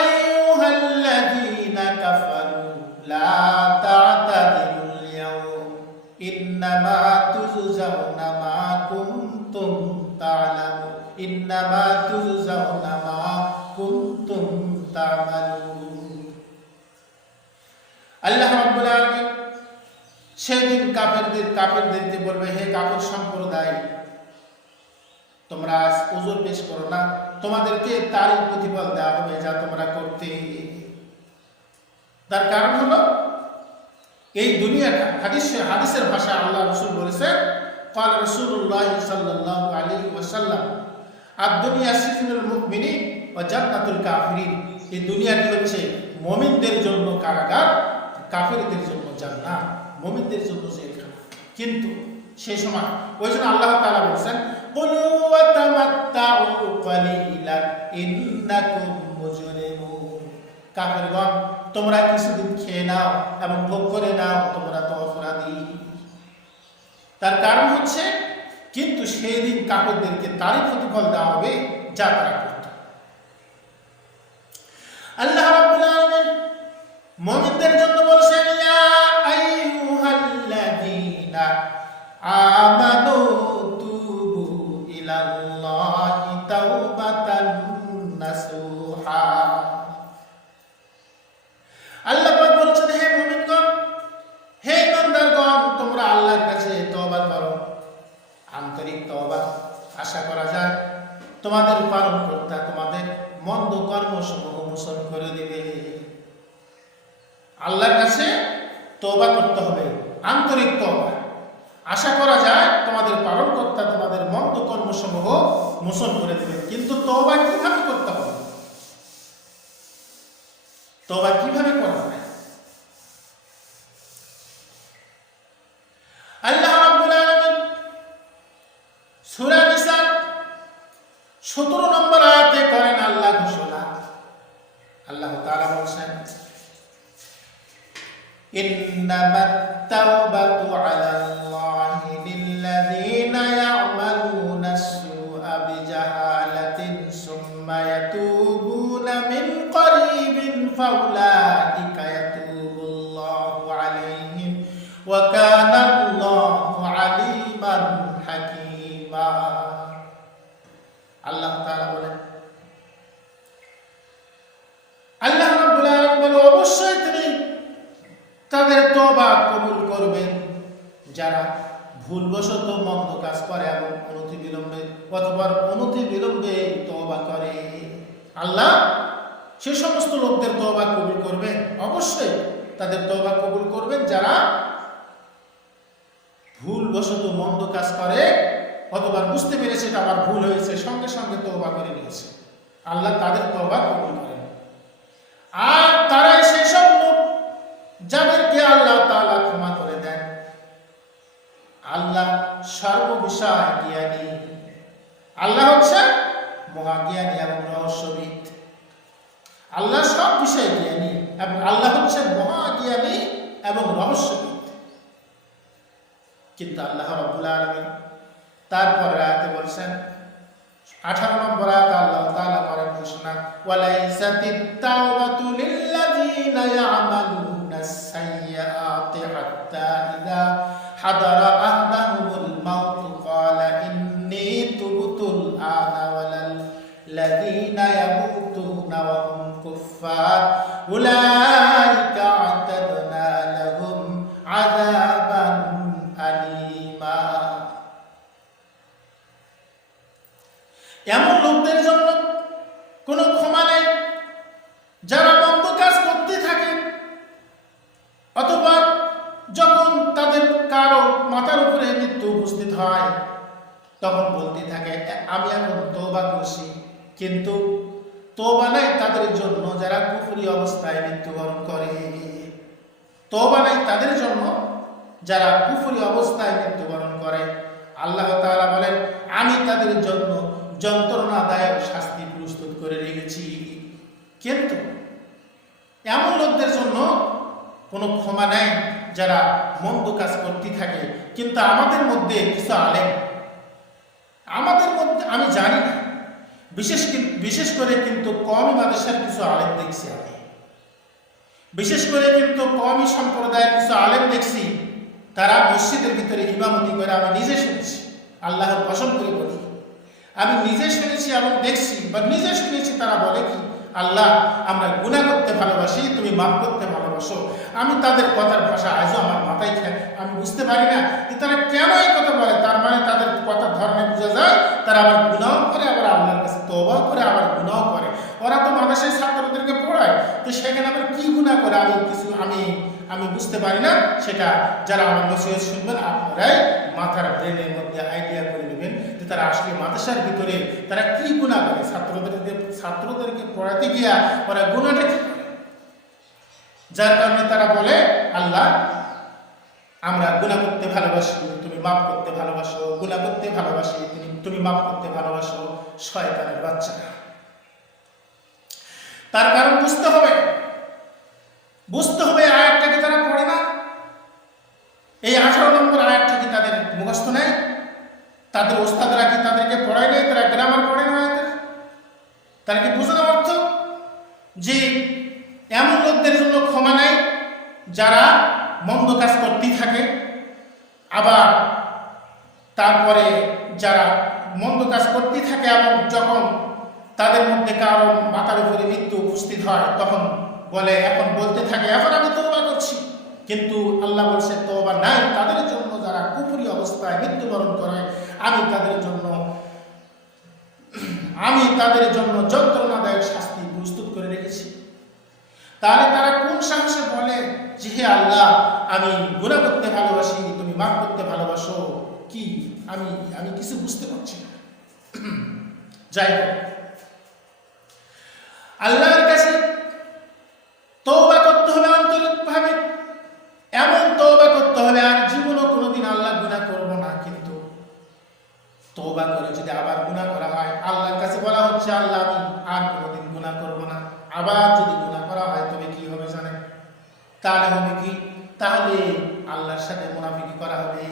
আইয়ুহাল্লাযীনা কাফারু লা তা'তাযিরুল ইয়াওম ইন্নামা তুজজাউনা মা কুনতুম তা'লামুন ইন্নামা তুজজাউনা মা কুনতুম তা'মালুন। আল্লাহ রাব্বুল আলামিন সেদিন কাফেরদেরকে বলবে, হে কাফের সম্প্রদায়, তোমরা আজ ওজর পেশ করো না, তোমাদেরকে তারই প্রতিফল দেওয়া হবে যা তোমরা করতে। তার কারণ হলো এই দুনিয়াটা, হাদিসের ভাষা আল্লাহ রাসূল বলেছেন, قال রাসূলুল্লাহ সাল্লাল্লাহু আলাইহি ওয়াসাল্লাম আদ-দুনিয়া সিজনুল মুমিনিন ওয়া জান্নাতুল কাফিরিন। এই দুনিয়াটি হচ্ছে মুমিনদের জন্য কারাগার, কাফেরদের জন্য জান্নাত, মুমিনদের জন্য জেলখানা। কিন্তু সেই সময় ওই জন্য আল্লাহ তাআলা বলেন, কুলু ওয়া তামাত্তাউ কালিলান ইন্নাকুম মুজরিমুন। কাফেরগণ, তোমরা কিছুদিন খেয়ে নাও এবং ভোগ করে নাও, তোমরা তো অপরাধী। তার কারণ হচ্ছে, কিন্তু সেই দিন কাফেরদেরকে তারই প্রতিফল দেওয়া হবে যা তারা করত। আল্লাহ রাব্বুল আলামিন মুমিনদের জন্য বলেছেন, ইয়া আইয়ুহাল্লাযীনা আমানু তুবু ইলাল্লাহি তাওবাতান নাসুহা। আল্লাহ পাক বলেছেন, হে মুমিনগণ, হে ইমানদারগণ, তোমরা আল্লাহর কাছে তওবা করো, আন্তরিক তওবা। আশা করা যায় তোমাদের পালনকর্তা তোমাদের মন্দ কর্মসমূহ মোচন করে দেবে। আল্লাহর কাছে তওবা করতে হবে, আন্তরিক তওবা। আশা করা যায় তোমাদের পালনকর্তা তোমাদের মন্দ কর্মসমূহ মোচন করে দেবে। কিন্তু তওবা কিভাবে করতে হবে? তওবা কিভাবে করা যায়? আল্লাহ রাব্বুল আলামিন সূরা নিসার 17 নম্বর আয়াতে করেন আল্লাহ ঘোষণা। আল্লাহ তাআলা বলেছেন, ইন্নামাত তাওবাতু আলাল্লাহি লিল্লাযীনা ইয়া'মালুনা আস-সুআ বিজাহালাতিন সুম্মা ইয়াতুবুনা মিন করিবিন ফাউলাইকা ইয়াতুবুল্লাহু আলাইহিম ওয়া কানা আল্লাহু আলীমান হাকীমা। আল্লাহ তাআলা বলেন, আল্লাহ রাব্বুল আলামিন বলেন, অবশ্যই তিনি তাদের তওবা কবুল করবেন যারা ভুলবশত মন্দ কাজ করে এবং অনতিবিলম্বে তওবা করে। আল্লাহ সেই সমস্ত লোকদের তওবা কবুল করবেন, অবশ্যই তাদের তওবা কবুল করবেন যারা ভুলবশত মন্দ কাজ করে অথবা বুঝতে পেরেছে এটা আমার ভুল হয়েছে, সঙ্গে সঙ্গে তওবা করে নিয়েছে। আল্লাহ তাদের তওবা কবুল করেন। আর তারাই সেই সব লোক যাদেরকে আল্লাহ তাআলা ক্ষমা করে দেন। আল্লাহ সর্ববিষয় জ্ঞানী, আল্লাহ হচ্ছে মহাজ্ঞানী এবং রহস্যবিদ। আল্লাহ সব বিষয়ে জ্ঞানী এবং আল্লাহ হচ্ছে মহাজ্ঞানী এবং রহস্যবিদ। কিন্তু আল্লাহ রাব্বুল আলামিন তারপর আয়াতে বলছেন, 18 নম্বর আয়াতে আল্লাহ তাআলা করেন ঘোষণা, ওয়ালাইসাতিত তাওবাতু লিল্লাযীনা ইয়া'মালুনা আস-সাইয়্যাআতি হাত্তা ইযা হাদারা আহদাহুমুল মাউতু ক্বালা ইন্নী তুবতুল আনা ওয়ালাল্লাযীনা ইয়ামুতুনা ওয়া হুম কুফফার উলাইকা আ'তাদনা লাহুম আযাবান আলীমা। এমন লোকদের জন্য কোনো ক্ষমা নেই যারা মন্দ কাজ করতে থাকে অথবা যখন তাদের কারো মাথার উপরে মৃত্যু উপস্থিত হয় তখন বলতে থাকে আমি এখন তওবা করছি, কিন্তু তওবা নাই তাদের জন্য যারা কুফরি অবস্থায় মৃত্যুবরণ করে। তওবা নাই তাদের জন্য যারা কুফরি অবস্থায় মৃত্যুবরণ করে। আল্লাহ তাআলা বলেন, আমি তাদের জন্য যন্ত্রণাদায়ক শাস্তি প্রস্তুত করে রেখেছি। কিন্তু এমন লোকদের জন্য কোনো ক্ষমা নাই যারা মন্দ কাজ করতে থাকে। কিন্তু আমাদের মধ্যে কিছু আলেম, আমাদের মধ্যে আমি জানি না, বিশেষ করে কিন্তু কওমি মাদ্রাসার কিছু আলেম দেখছি আমি, বিশেষ করে কিন্তু কওমি সম্প্রদায়ের কিছু আলেম দেখছি, তারা মসজিদের ভিতরে ইমামতি করে। আমি নিজে শুনেছি, আল্লাহর কসম করে বলি, আমি নিজে শুনেছি এবং দেখছি বা নিজে শুনেছি। তারা বলে কি, আল্লাহ আমরা গুনাহ করতে ভালোবাসি, তুমি মাফ করতে ভালোবাসো। আমি তাদের কথার ভাষা আজও আমার মাথায় খায়, আমি বুঝতে পারি না যে তারা কেন এই কথা বলে। তার মানে তাদের কথার ধরনে বোঝা যায় তারা আবার গুনাহ করে, আবার আল্লাহর কাছে তওবা করে, আবার গুনাহ করে। ওরা তো মাদ্রাসায় ছাত্রদেরকে পড়ায়, তো সেখানে আবার কি গুনাহ করে আমি বুঝতে পারি না। সেটা যারা আমার নসিহত শুনবেন আপনারাই মাথার ব্রেনের মধ্যে আইডিয়া করে নেবেন যে তারা আসলে মাদ্রাসার ভিতরে তারা কি গুনাহ করে। ছাত্রদেরকে পড়াতে গিয়া ওরা গুনাহটা কি করে, যার কারণে তারা বলে আল্লাহ আমরা গুনাহ করতে ভালোবাসি, তুমি মাফ করতে ভালোবাসো, গুনাহ করতে ভালোবাসি, তুমি মাফ করতে ভালোবাসো। শয়তানের বাচ্চা। তার কারণ বুঝতে হবে আয়াতটাকে তারা পড়ে না। এই 18 নম্বর আয়াতটা কি তাদের মুখস্থ নেই? তাদের ওস্তাদরা কি তাদেরকে পড়ায় নাই? তারা গ্রামার পড়ে না? তারা কি বুঝে না অর্থ যে এমন লোকদের জন্য ক্ষমা নাই যারা মন্দ কাজ করতেই থাকে, আবার তারপরে যারা মন্দ কাজ করতেই থাকে এবং যখন তাদের মধ্যে কারো মাথার উপরে মৃত্যু উপস্থিত হয় তখন বলে, এখন বলতে থাকে এখন আমি তওবা করছি। কিন্তু আল্লাহ বলছে তওবা নাই তাদের জন্য যারা কুফরি অবস্থায় মৃত্যুবরণ করে। আমি তাদের জন্য যন্ত্রণাদায়ক শাস্তি প্রস্তুত করে রেখেছি। তাহলে তারা কোন সাহসে বলে যে হে আল্লাহ আমি গুনাহ করতে ভালোবাসি, তুমি মাফ করতে ভালোবাসো? কি আমি কিছু বুঝতে পারছি না। যাই হোক, আল্লাহর কাছে তওবা করতে হবে আন্তরিকভাবে, এমন তওবা করতে হবে আর জীবনও কোনোদিন আল্লাহ গুনাহ করব না। কিন্তু তওবা করে যদি আবার গুনাহ করা হয়, আল্লাহর কাছে বলা হচ্ছে আল্লাহ আমি আর কোনোদিন গুনাহ করব না। আবার যদি গুনাহ করা হয় তবে কি হবে জানেন? তাহলে হবে কি, তাহলে আল্লাহর সাথে মুনাফিকি করা হবে।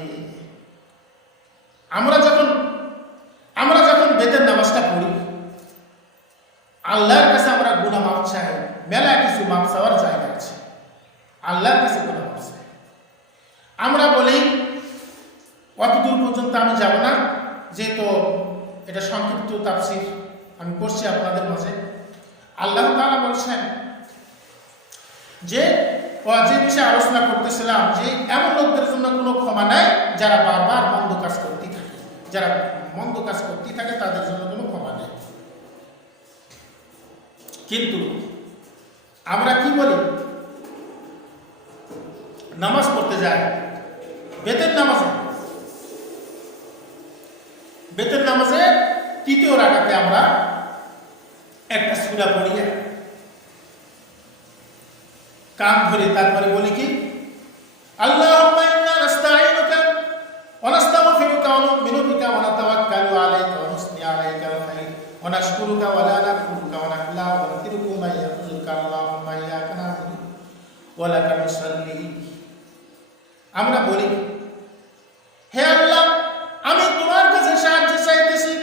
আমরা যখন বেতের নামাজটা পড়ি, আল্লাহর কাছে আমরা গুনাহ মাফ চাই, মেলা কিছু মাফ চাওয়ার জায়গা আছে, আল্লাহর কাছে গুনাহ মাফ চাই। আমরা বলি অত দূর পর্যন্ত আমি যাব না, যেহেতু এটা সংক্ষিপ্ত তাফসীর আমি পড়ছি আপনাদের মাঝে। আল্লাহ তাআলা বলছেন যে বিষয়ে আলোচনা করতেছিলাম যে এমন লোকদের জন্য কোনো ক্ষমা নাই যারা বারবার মন্দ কাজ করতে থাকে, যারা মন্দ কাজ করতে থাকে তাদের জন্য কোনো ক্ষমা নেই। কিন্তু আমরা কি বলি, নামাজ পড়তে যাই, বেতের নামাজে তৃতীয় রাকাতে আমরা একটা সূরা পড়িয়া কান ধরে তারপরে বলি কি, আল্লাহুম্মা ইন্না নাস্তাঈনুকা ওয়া নাস্তাগফিরুকা ওয়া নু'মিনু বিকা ওয়া নাতাওয়াক্কালু আলাইকা ওয়া নুসনি আলাইকা আল-খায়র ওয়া নাশকুরুকা ওয়া লা নাকফুরুকা ওয়া নাখলা ওয়া নাতিরুকু মা ইয়াকুযুকা আল্লাহুম্মা ইyyaka না'বুদু ওয়া লাকা নুসাল্লি। আমরা বলি, হে আল্লাহ, আমি তোমার কাছে সাহায্য চাইতেছি,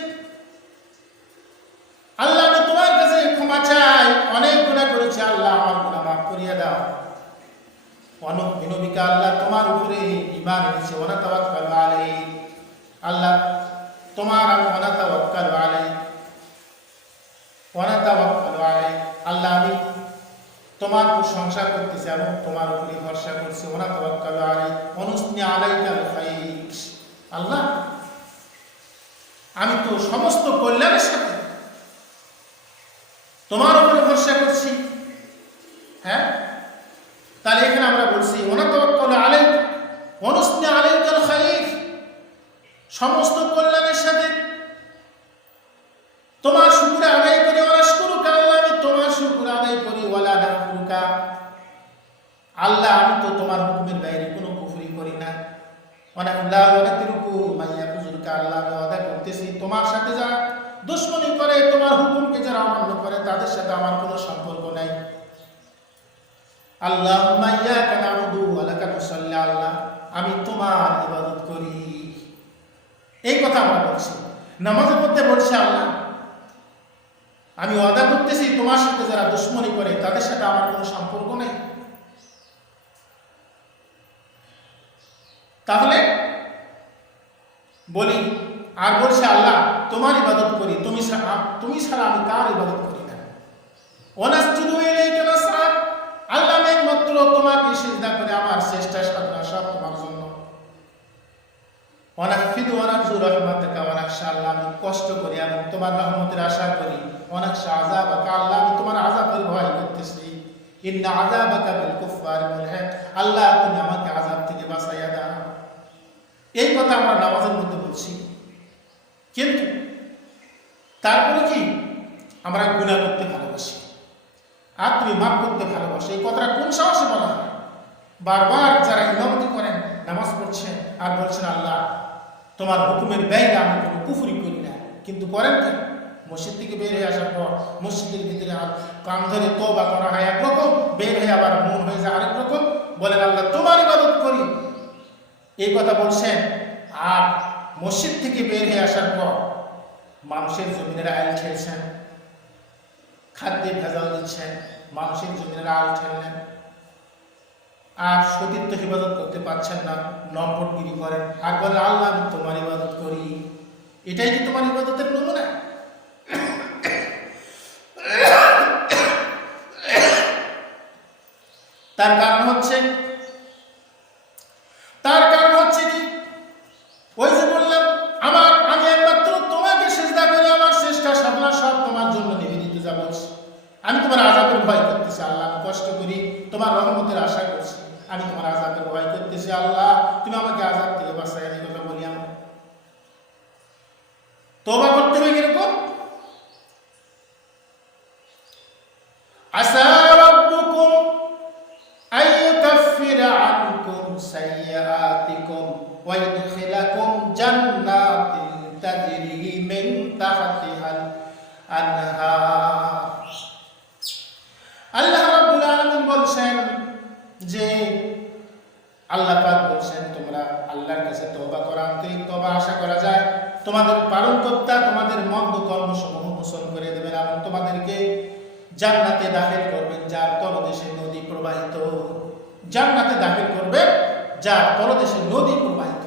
আল্লাহ আমি তোমার কাছে ক্ষমা চাই, অনেক গুনাহ করেছি, আল্লাহ আমার গুনাহ মাফ করিয়া দাও। অনুবিকা আল্লাহ তোমার উপরে ঈমান এনেছি, ওয়া নাতাওয়াক্কালু আলাইহি, আল্লাহ তোমার আমি ওয়া নাতাওয়াক্কালু আলাইহি, আল্লাহ আমি তোমার প্রশংসা করতেছি এবং তোমার উপরে ভরসা করছি, ওয়া নাতাওয়াক্কালু আলাইহি ওয়া নুসনি আলাইকা আল-খায়র, আল্লাহ আমি তো সমস্ত কল্যাণের সাথে তোমার উপরে ভরসা করছি। হ্যাঁ, তাহলে এখানে আমরা বলছি ওয়া নাতাওয়াক্কালু আলাইকা ওয়া নুসনি আলাইকা আল-খায়র, সমস্ত কল্যাণের সাথে তোমার শুকর আদায় করি, ওয়া নাশকুরুকা, আল্লাহ আমি তোমার শুকর আদায় করি, ওয়া লা নাকফুরুকা, আল্লাহ আমি তো তোমার হুকুমের বাইরে কোনো কুফরি করি না, ওয়া নাখলা ওয়া নাতিরুকু মা ইয়াকুযুকা, আল্লাহ আমি ওয়াদা করতেছি তোমার সাথে যারা দুশমনি করে, তোমার হুকুমকে যারা অমান্য করে তাদের সাথে আমার কোনো সম্পর্ক নাই। আল্লাহুম্মা ইyyaka না'বুদু ওয়া লাকা নুসাল্লি, আল্লাহ আমি তোমার ইবাদত করি। এই কথা আমরা বলছি, নামাজের মধ্যে বলছি আল্লাহ আমি ওয়াদা করতেছি তোমার সাথে যারা দুশমনি করে তাদের সাথে আমার কোনো সম্পর্ক নেই। তাহলে বলি আর বলছে আল্লাহ তোমার ইবাদত করি, তুমি ছাড়া আমি কার ইবাদত করি না। ওয়া নাসজুদু ইলাইকা নাসআ, আল্লাহ আমি একমাত্র তোমাকে সিজদা করে, আমার চেষ্টা সাধনা সব তোমার জন্য। ওয়া নাহফিদু ওয়া নারজু রাহমাতাকা ওয়া নাখশা, আল্লাহ আমি কষ্ট করি এবং তোমার রহমতের আশা করি। ওয়া নাখশা আযাবাকা, আল্লাহ আমি তোমার আযাবের ভয় করতেছি। ইন্না আযাবাকা বিল কুফফার মুলহিক, আল্লাহ তুমি আমাকে আযাব থেকে বাঁচাইয়া দাও। এই কথা আমরা নামাজের মধ্যে বলছি, কিন্তু তারপরে কি আমরা গুনাহ করতে ভালোবাসি আর তুমি মাফ করতে ভালোবাসো। এই কথাটা কোন সাহসে বলা হয়? বারবার যারা ইমামতি করেন, নামাজ পড়ছেন আর বলছেন আল্লাহ তোমার হুকুমের বাইরে আমি কোনো কুফরি করি না, কিন্তু করেন কি? মসজিদ থেকে বের হয়ে আসার পর মসজিদের ভিতরে কান ধরে তওবা করা হয় একরকম, বের হয়ে আবার মন হয়ে যায় আরেক রকম, বলেন আল্লাহ তোমার ইবাদত করি, এই কথা বলছেন। আর মসজিদ থেকে বের হয়ে আসার পর মানুষের জমিনের আইল ঠেলছেন, খাদ্যে ভেজাল দিচ্ছেন, মানুষের জমিনের আইল ঠেললেন, আর সতীত্ব ইবাদত করতে পারছেন না, নম্বরগিরি করেন আর বলে আল্লাহ আমি তোমার ইবাদত করি। এটাই কি তোমার ইবাদতের নমুনা? তার কারণ হচ্ছে কি, ওই যে বললাম আমি একমাত্র তোমাকে সিজদা করে আমার চেষ্টা সাধনা সব তোমার জন্য নিবেদিত যাব। আমি তোমার আযাবের ভয় করতেছি আল্লাহ, আমি কষ্ট করি, তোমার রহমতের আশা করছি, আমি তোমার আযাবের ভয় করতেছি আল্লাহ তুমি আমাকে আযাব থেকে বাঁচাইয়া দিও। কথা বলি আমরা তওবা করতে হবে কিরকম? আসা রাব্বুকুম আইয়ুকাফিরা আনকুম সাইয়্যাতিকুম ওয়া ইউদখিলাকুম জান্নাতিন তাজরি মিন তাহতিহাল আনহার। আল্লাহ রাব্বুল আলামিন বলছেন যে আল্লাহ পাক বলছেন তোমরা আল্লাহর কাছে তওবা করো, আন্তরিক তওবা আশা করা যায় তোমাদের পালনকর্তা তোমাদের মন্দ কর্মসমূহ মোচন করে দেবেন এবং তোমাদেরকে জান্নাতে দাখিল করবেন যার তলদেশে নদী প্রবাহিত। জান্নাতে দাখিল করবেন যার তলদেশে নদী প্রবাহিত।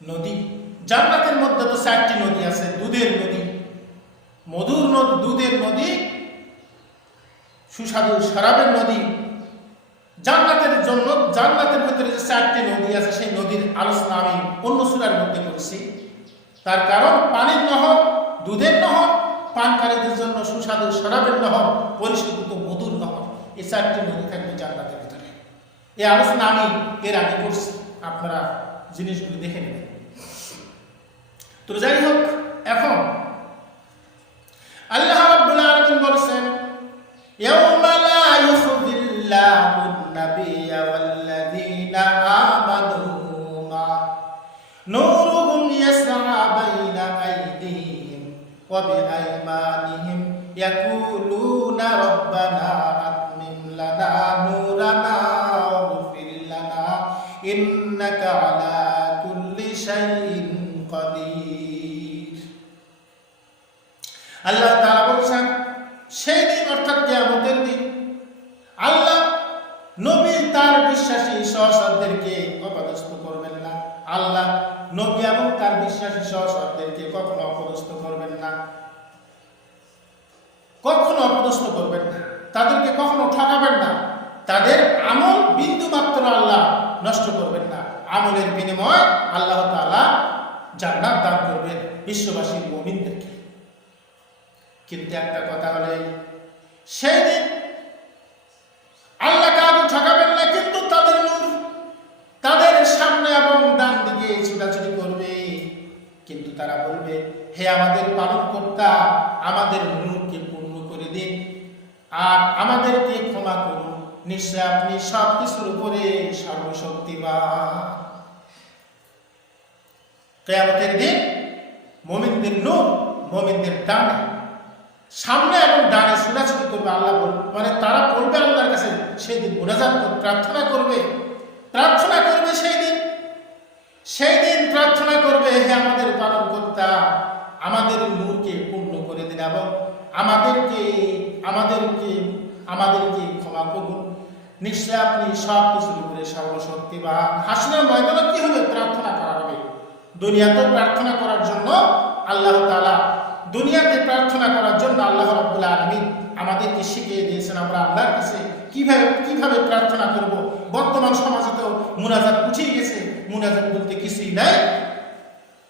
নদী জান্নাতের মধ্যে তো 4টি নদী আছে, দুধের নদী, মধুর নদী, দুধের নদী, সুস্বাদু শরাবের নদী। জান্নাতের জন্য জান্নাতের ভিতরে যে 4টি নদী আছে সেই নদীর আলোচনা আমি অন্য সূরার মধ্যে করছি। তার কারণ পানির নহর, দুধের নহর, পানকারীদের জন্য সুস্বাদু শরাবের নহর, পরিশুদ্ধ মধুর নহর, এই 4টি নদী থাকবে জান্নাতের ভিতরে। এই আলোচনা আমি এর আগে করছি, আপনারা জিনিসগুলো দেখে নেবেন। তো যাই হোক, এখন আল্লাহ রাব্বুল আলামিন বলেছেন ইয়াউমা লা ইউখিযিল্লাহুন নাবিয়্যা ওয়াল্লাযীনা আমানু মা নূরুহুম ইয়াসআ বাইনা আইদিহিম ওয়া বিআইমানিহিম ইয়াকুলুনা রাব্বানা আতমিম লানা নূরানা ওয়াগফির লানা ইন্নাকা আলা কুল্লি শাইইন কাদির। আল্লাহ তাআলা বলেন সেই দিন অর্থাৎ কিয়ামতের দিন আল্লাহ নবী তার বিশ্বাসী সহচরদেরকে অপদস্থ করবেন না। আল্লাহ নবী এবং তার বিশ্বাসী সহচরদেরকে কখনো অপদস্থ করবেন না, কখনো অপদস্থ করবেন না, তাদেরকে কখনো ঠকাবেন না, তাদের আমল বিন্দু মাত্র আল্লাহ নষ্ট করবেন না। আমলের বিনিময়ে আল্লাহ তাআলা জান্নাত দান করবেন বিশ্ববাসীর মুমিনদেরকে। কিন্তু একটা কথা হলো সেই দিন আল্লাহ কাউকে ঠকাবেন না, কিন্তু তাদের নূর তাদের সামনে এবং ডান দিকে ছোটাছুটি করবে। কিন্তু তারা বলবে হে আমাদের পালনকর্তা, আমাদের নূরকে পূর্ণ করে দিন আর আমাদেরকে ক্ষমা করুন, নিশ্চয় আপনি সব কিছুর উপরে সর্বশক্তিমান। কিয়ামতের দিন মুমিনদের নূর মুমিনদের ডানে সামনে এবং ডানে ছোটাছুটি করবে। আল্লাহ মানে তারা বলবে আল্লাহর কাছে সেই দিন মুনাজাত প্রার্থনা করবে সেই দিন প্রার্থনা করবে হে আমাদের পালনকর্তা, আমাদের নূরকে পূর্ণ করে দিন এবং আমাদেরকে ক্ষমা করুন, নিশ্চয় আপনি সব কিছুর উপরে সর্বশক্তিমান। হাসরের ময়দানে কি হবে? প্রার্থনা করা হবে। দুনিয়াতে প্রার্থনা করার জন্য আল্লাহ তাআলা দুনিয়াতে প্রার্থনা করার জন্য আল্লাহ রাব্বুল আলামিন আমাদেরকে শিখিয়ে দিয়েছেন আমরা আল্লাহর কাছে কিভাবে প্রার্থনা করব। বর্তমান সমাজে তো মুনাজাত উঠে গেছে, মুনাজাত বলতে কিছুই নাই।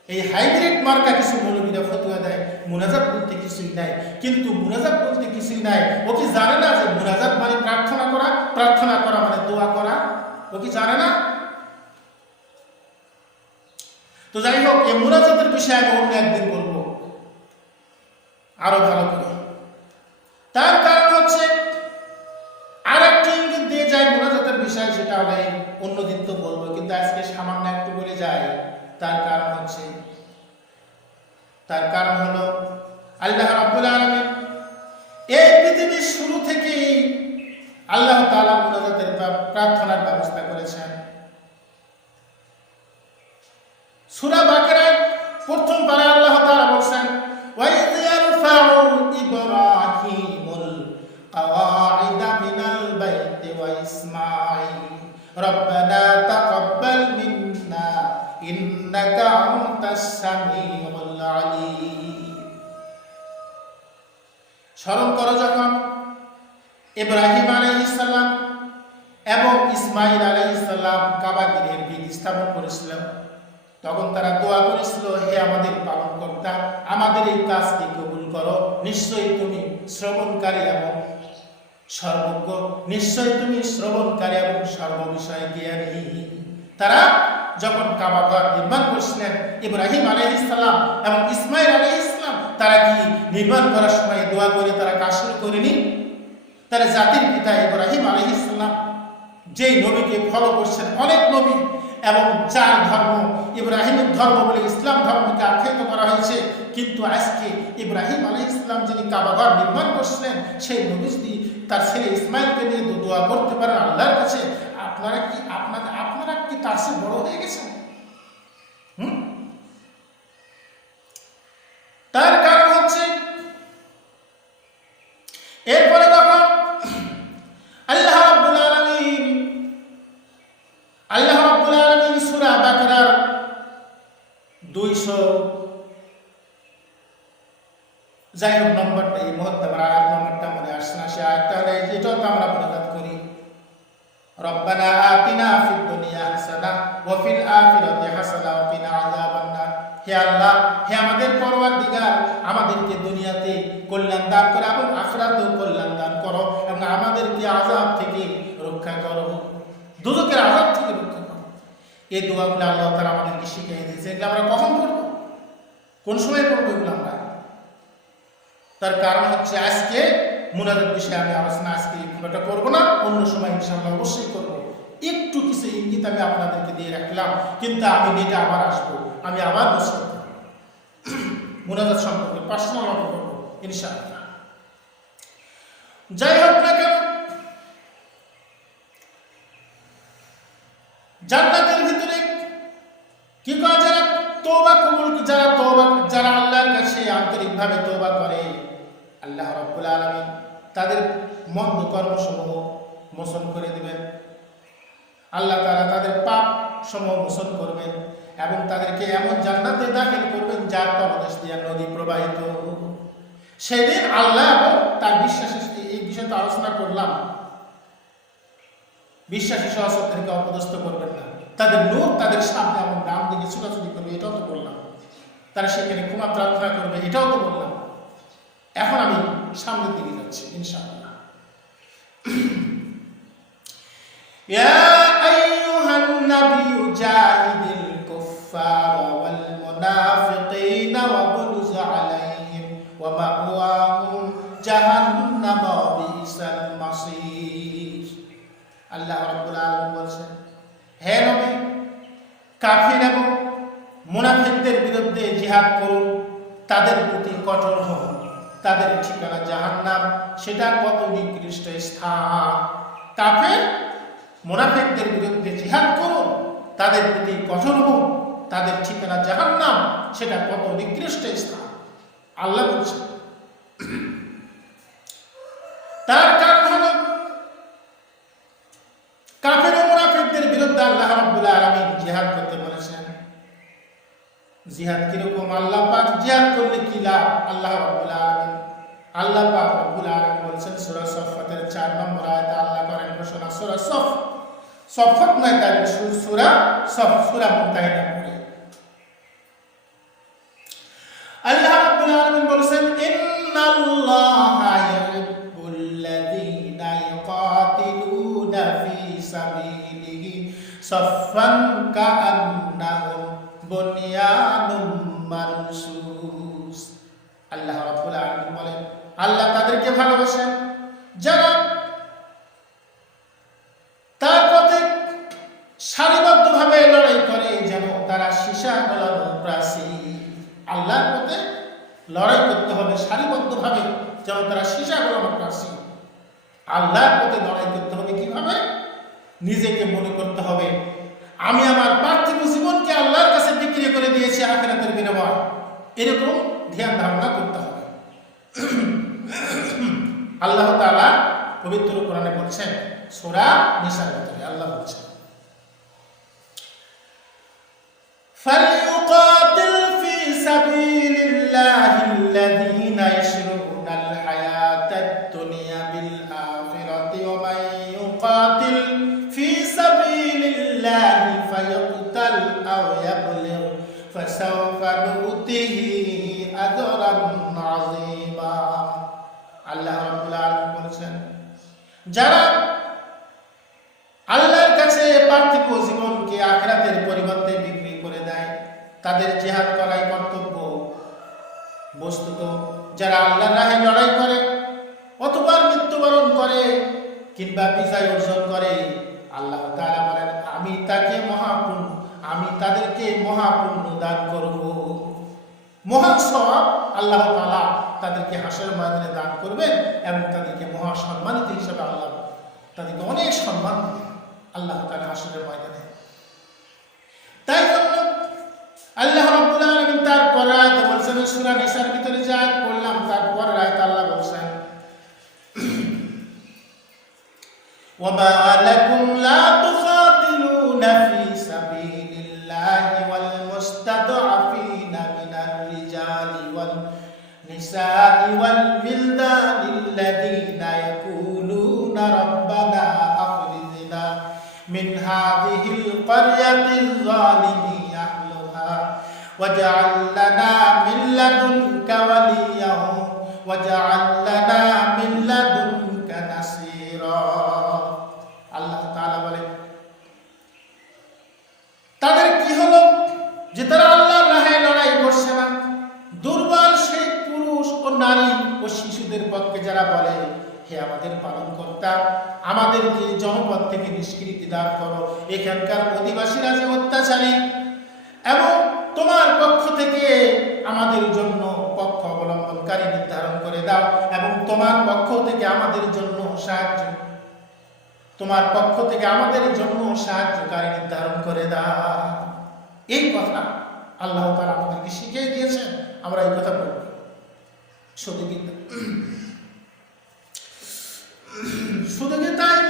এই হাইব্রিড মার্কা কিছু মৌলবীরা ফতোয়া দেয় মুনাজাত বলতে কিছুই নাই, কিন্তু মুনাজাত বলতে কিছুই নাই। ও কি জানে না যে মুনাজাত মানে প্রার্থনা করা মানে দোয়া করা? ও কি জানে না? তো যাই হোক, এই মুনাজাতের বিষয়ে আমি অন্য একদিন বলবো আরো ভালো করে। তার কারণ হচ্ছে আর একটু ইঙ্গিত দিয়ে যায় মুনাজাতের বিষয়, সেটা হলে অন্যদিন তো বলবো, কিন্তু আজকে সামান্য একটু বলে যায়। তার কারণ হলো আল্লাহ রাব্বুল আলামিন এই পৃথিবীর শুরু থেকেই আল্লাহ তাআলা মুনাজাতের প্রার্থনার ব্যবস্থা করেছেন। সূরা বাকারার প্রথম পারায় আল্লাহ তাআলা বলেন ওয়াইয ইয়ারফাউ ইব্রাহিমুল কাওয়াইদা মিনাল বাইতি ওয়া ইসমাঈল রব্বানা তাকাব্বাল মিন্না ইন্নাকা আনতাস সামিউল আলীম। স্মরণ করো যখন ইব্রাহিম আলাইহিস সালাম এবং ইসমাঈল আলাইহিস সালাম কাবা গৃহের ভিত স্থাপন করেছিলেন, তখন তারা দোয়া করেছিল হে আমাদের পালনকর্তা, আমাদের এই কাজকে কবুল করো, নিশ্চয়ই তুমি শ্রবণকারী এবং সর্বজ্ঞ, নিশ্চয়ই তুমি শ্রবণকারী এবং সর্ববিষয়ে জ্ঞানী। তারা যখন কাবা ঘর নির্মাণ করেছিলেন ইব্রাহিম আলাইহিস সালাম এবং ইসমাঈল আলাইহিস সালাম, তারা কি নির্মাণ করার সময় দোয়া করে তারা কাজ শুরু করেনি? তারা জাতির পিতা ইব্রাহিম আলাইহিস সালাম যেই নবীকে ফলো করছেন অনেক নবী, এবং যার ধর্ম ইব্রাহিমের ধর্ম বলে ইসলাম ধর্মকে আখ্যায়িত করা হয়েছে, কিন্তু আজকে ইব্রাহিম আলাইহিস সালাম যিনি কাবাঘর নির্মাণ করছিলেন, সেই নবী যদি তার ছেলে ইসমাইলকে নিয়ে দোয়া করতে পারেন আল্লাহর কাছে, আপনারা কি তার চেয়ে বড় হয়ে গেছেন? তার কারণ হচ্ছে এরপরে যখন আল্লাহ রাব্বুল আলামিন সূরা বাকারার 200 যাই হোক নম্বরটা, এই মুহূর্তে আমার আয়াত নম্বরটা মনে আসছে না, সে আয়াতটা হলে এটাও তো আমরা মুনাজাত করি, রব্বানা আতিনা ফিদ দুনিয়া হাসানাহ ওয়া ফিল আখিরাতি হাসানাহ ওয়া কিনা আযাবান নার। হে আল্লাহ, হে আমাদের পরওয়ারদিগার, আমাদেরকে দুনিয়াতে কল্যাণ দান করো এবং আখিরাতেও কল্যাণ দান করো এবং আমাদেরকে আযাব থেকে রক্ষা করো, দুজকের আযাব থেকে রক্ষা করো। এই দোয়াগুলো আল্লাহ তাআলা আমাদেরকে শিখিয়ে দিয়েছে। এগুলো আমরা কখন করব, কোন সময় করব এগুলো আমরা? তার কারণ হচ্ছে আজকে মুনাজাত বিষয়ে আমি আলোচনা আজকে এটা করব না, অন্য সময় ইনশাআল্লাহ অবশ্যই করব। একটু কিছু ইঙ্গিত আমি আপনাদেরকে দিয়ে রাখলাম, কিন্তু আমি নেটে আবার আসবো, আমি আবার বসবো মুনাজাত সম্পর্কে পার্সোনাল আলাপ করবো ইনশাআল্লাহ। যাই হোক না কেন, জান্নাতের ভিতরে কি করা, যারা তওবা কবুল, যারা আল্লাহর কাছে আন্তরিকভাবে তওবা করে, আল্লাহ রাব্বুল আলামিন তাদের মন্দ কর্মসমূহ মোচন করে দিবেন। আল্লাহ তাআলা তাদের পাপ সমূহ মোচন করবেন এবং তাদেরকে এমন জান্নাতে দাখিল করবেন যার তলদেশ দিয়ে নদী প্রবাহিত। সেদিন আল্লাহ এবং তার বিশ্বাসী, এই বিষয়টা আলোচনা করলাম, বিশ্বাসী সহচরদেরকে অপদস্থ করবেন না, তাদের লোক তাদের সামনে এবং ডান দিকে ছোটাছুটি করবে, এটাও তো বললাম। তারা সেখানে ক্ষমা প্রার্থনা করবে, এটাও তো বললাম। এখন আমি সামনের দিকে যাচ্ছি ইনশাআল্লাহ। ইয়া আইয়ুহান নাবিয়্যু জাহিদিল কুফফারা ওয়াল মুনাফিকিনা ওয়াগলুজ আলাইহিম ওয়া মাওয়াহুম জাহান্নাম ওয়া বিসাল মাসীর। আল্লাহ রাব্বুল আলামিন বলেন, হে নবী, কাফির এবং মুনাফিকদের বিরুদ্ধে জিহাদ করুন, তাদের প্রতি কঠোর হন, তাদের ঠিকানা জাহান্নাম, সেটা কত নিকৃষ্ট স্থান। কাফের মুনাফিকদের বিরুদ্ধে জিহাদ করুন, তাদের প্রতি কঠোর হন, তাদের ঠিকানা জাহান্নাম, সেটা কত নিকৃষ্ট স্থান আল্লাহ বলছেন। তার কারণ হলো কাফের ও মুনাফিকদের বিরুদ্ধে আল্লাহ রাব্বুল আলামিন জিহাদ করতে বলেছেন। জিহাদ কিরকম? আল্লাহ পাক জিহাদ করলে কি লাভ? আল্লাহ পাক রব্বুল আলামিন বলেছেন সূরা সফফাতের 4 নম্বর আয়াতে আল্লাহ করেন ঘোষণা, সূরা সফফাত নয়, তাই সূরা মুনতাহিনা পড়ে আল্লাহ রাব্বুল আলামিন বলেছেন, ইন্নাল্লাহা ইউহিব্বুল্লাযীনা ইউকাতিলুনা ফী সাবিলিহি সাফফান কাআন্নাহুম বুনয়ানুম মারসুস। আল্লাহ রাব্বুল আলামিন বলেন, আল্লাহ তাদেরকে ভালোবাসেন যারা তার পথে সারিবদ্ধভাবে লড়াই করে, যেন তারা সীসা গলানো প্রাচীর। আল্লাহর পথে লড়াই করতে হবে সারিবদ্ধভাবে, যেন তারা সীসা গলানো প্রাচীর। আল্লাহর পথে লড়াই করতে হবে কিভাবে? নিজেকে মনে করতে হবে আমি আমার পার্থিব জীবনকে আল্লাহর কাছে বিক্রি করে দিয়েছি আখিরাতের বিনিময়ে, এরকম ধ্যান ধারণা করতে হবে। আল্লাহ তাআলা পবিত্র কোরআনে বলছেন, সূরা নিসার ভিতরে আল্লাহ বলছেন, ফালইউকাতিল ফী সাবিলিল্লাহিল্লাযীনা ইয়াশরুনাল হায়াতাদ দুনিয়া বিল আখিরাতি ওয়া মান ইউকাতিল ফী সাবিলিল্লাহি ফায়াকতাল আও ইয়াগলিব ফাসাওফা নু'তিহি আজরান আযীমা। আল্লাহ রাব্বুল আলামিন বলেছেন, যারা আল্লাহর কাছে পার্থিব জীবনকে আখিরাতের পরিবর্তে বিক্রি করে দেয়, তাদের জিহাদ করাই কর্তব্য। বস্তুত যারা আল্লাহর রাহে লড়াই করে অথবা মৃত্যুবরণ করে কিংবা বিজয় অর্জন করে, আল্লাহ তাআলা বলেন আমি তাদেরকে মহাপুণ্য দান করব। মহান সওয়াব আল্লাহ তাআলা তাদেরকে হাসরের ময়দানে দান করবেন এবং তাদেরকে মহা সম্মানিত হিসেবে আল্লাহ তাদেরকে অনেক সম্মান দিবেন আল্লাহ তাআলা হাসরের ময়দানে। তাই জন্য আল্লাহ রাব্বুল আলামিন তার পরের আয়াতে বলছেন, সূরা নিসার ভিতরে যে আয়াত পড়লাম তার পরের আয়াতে আল্লাহ বলছেন, ওয়ামা লাকুম লা তুকাতিলুনা ফি সাবিলিল্লাহি ওয়াল মুস্তাদআফিনা মিনার রিজালি ওয়াল নিসাই ওয়াল বিলদানিল্লাযীনা ইয়াকুলুনা রাব্বানা আখরিজনা মিন হাযিহিল ক্বরয়াতিল যালিমি واجعل لنا من لدنك وليا واجعل لنا من لدنك نصيرا। আল্লাহ তাআলা বলেন, তাদের কি হলো যে তারা আল্লাহর রাহে লড়াই করছে না। দুর্বল সেই পুরুষ ও নারী ও শিশুদের পক্ষে যারা বলে, হে আমাদের পালনকর্তা, আমাদেরকে জনপদ থেকে নিষ্কৃতি দান করো, এখানকার অধিবাসীরা যে অত্যাচারী, এবং তোমার পক্ষ থেকে আমাদের জন্য পক্ষ অবলম্বনকারী নির্ধারণ করে দাও, এবং তোমার পক্ষ থেকে আমাদের জন্য সাহায্যকারী নির্ধারণ করে দাও। এই কথা আল্লাহ তাআলা আমাদেরকে শিখিয়ে দিয়েছেন, আমরা এই কথা বলব। শুধু কি তাই,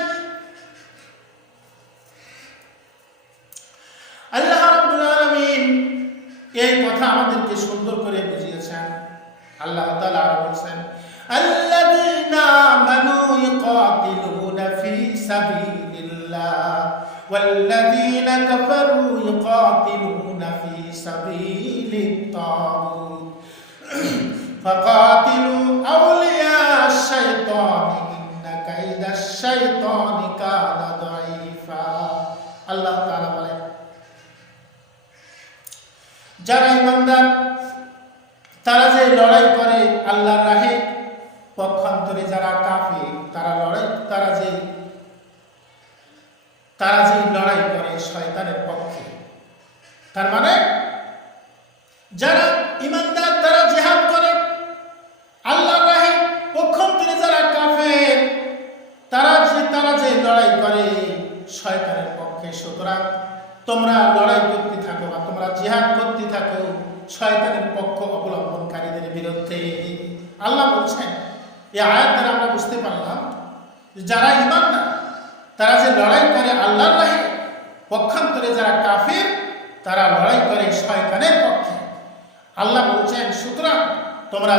আল্লাহ রাব্বুল আলামিন এই কথা আমাদেরকে সুন্দর করে বুঝিয়েছেন। আল্লাহ তাআলা বলেছেন, আল্লাযীনা আমানু ইকাতিলুনা ফি সাবিলিল্লাহ ওয়াল্লাযীনা কাফারু ইকাতিলুনা ফি সাবিলিত তাগুত ফাকাতিলু আউলিয়া আশ-শাইতানি ইন্না কাইদাশ শাইতানি কানা দাঈফা। আল্লাহ তাআলা বলেন, যারা ইমানদার তারা যে লড়াই করে আল্লাহর রাহে, পক্ষান্তরে যারা কাফির তারা যে লড়াই করে শয়তানের পক্ষে। তার মানে যারা ইমানদার তারা জিহাদ করে আল্লাহর রাহে, পক্ষান্তরে যারা কাফের তারা যে লড়াই করে শয়তানের পক্ষে। সুতরাং তোমরা লড়াই করতে থাকো বা তোমরা জিহাদ করতে থাকো শয়তানের পক্ষ অবলম্বনকারীদের বিরুদ্ধে। আল্লাহ বলছেন, এই আয়াত দ্বারা আমরা বুঝতে পারলাম যারা ঈমানদার তারা যে লড়াই করে আল্লাহর রাহে, পক্ষান্তরে যারা কাফির তারা লড়াই করে শয়তানের পক্ষে। আল্লাহ বলছেন, সুতরাং তোমরা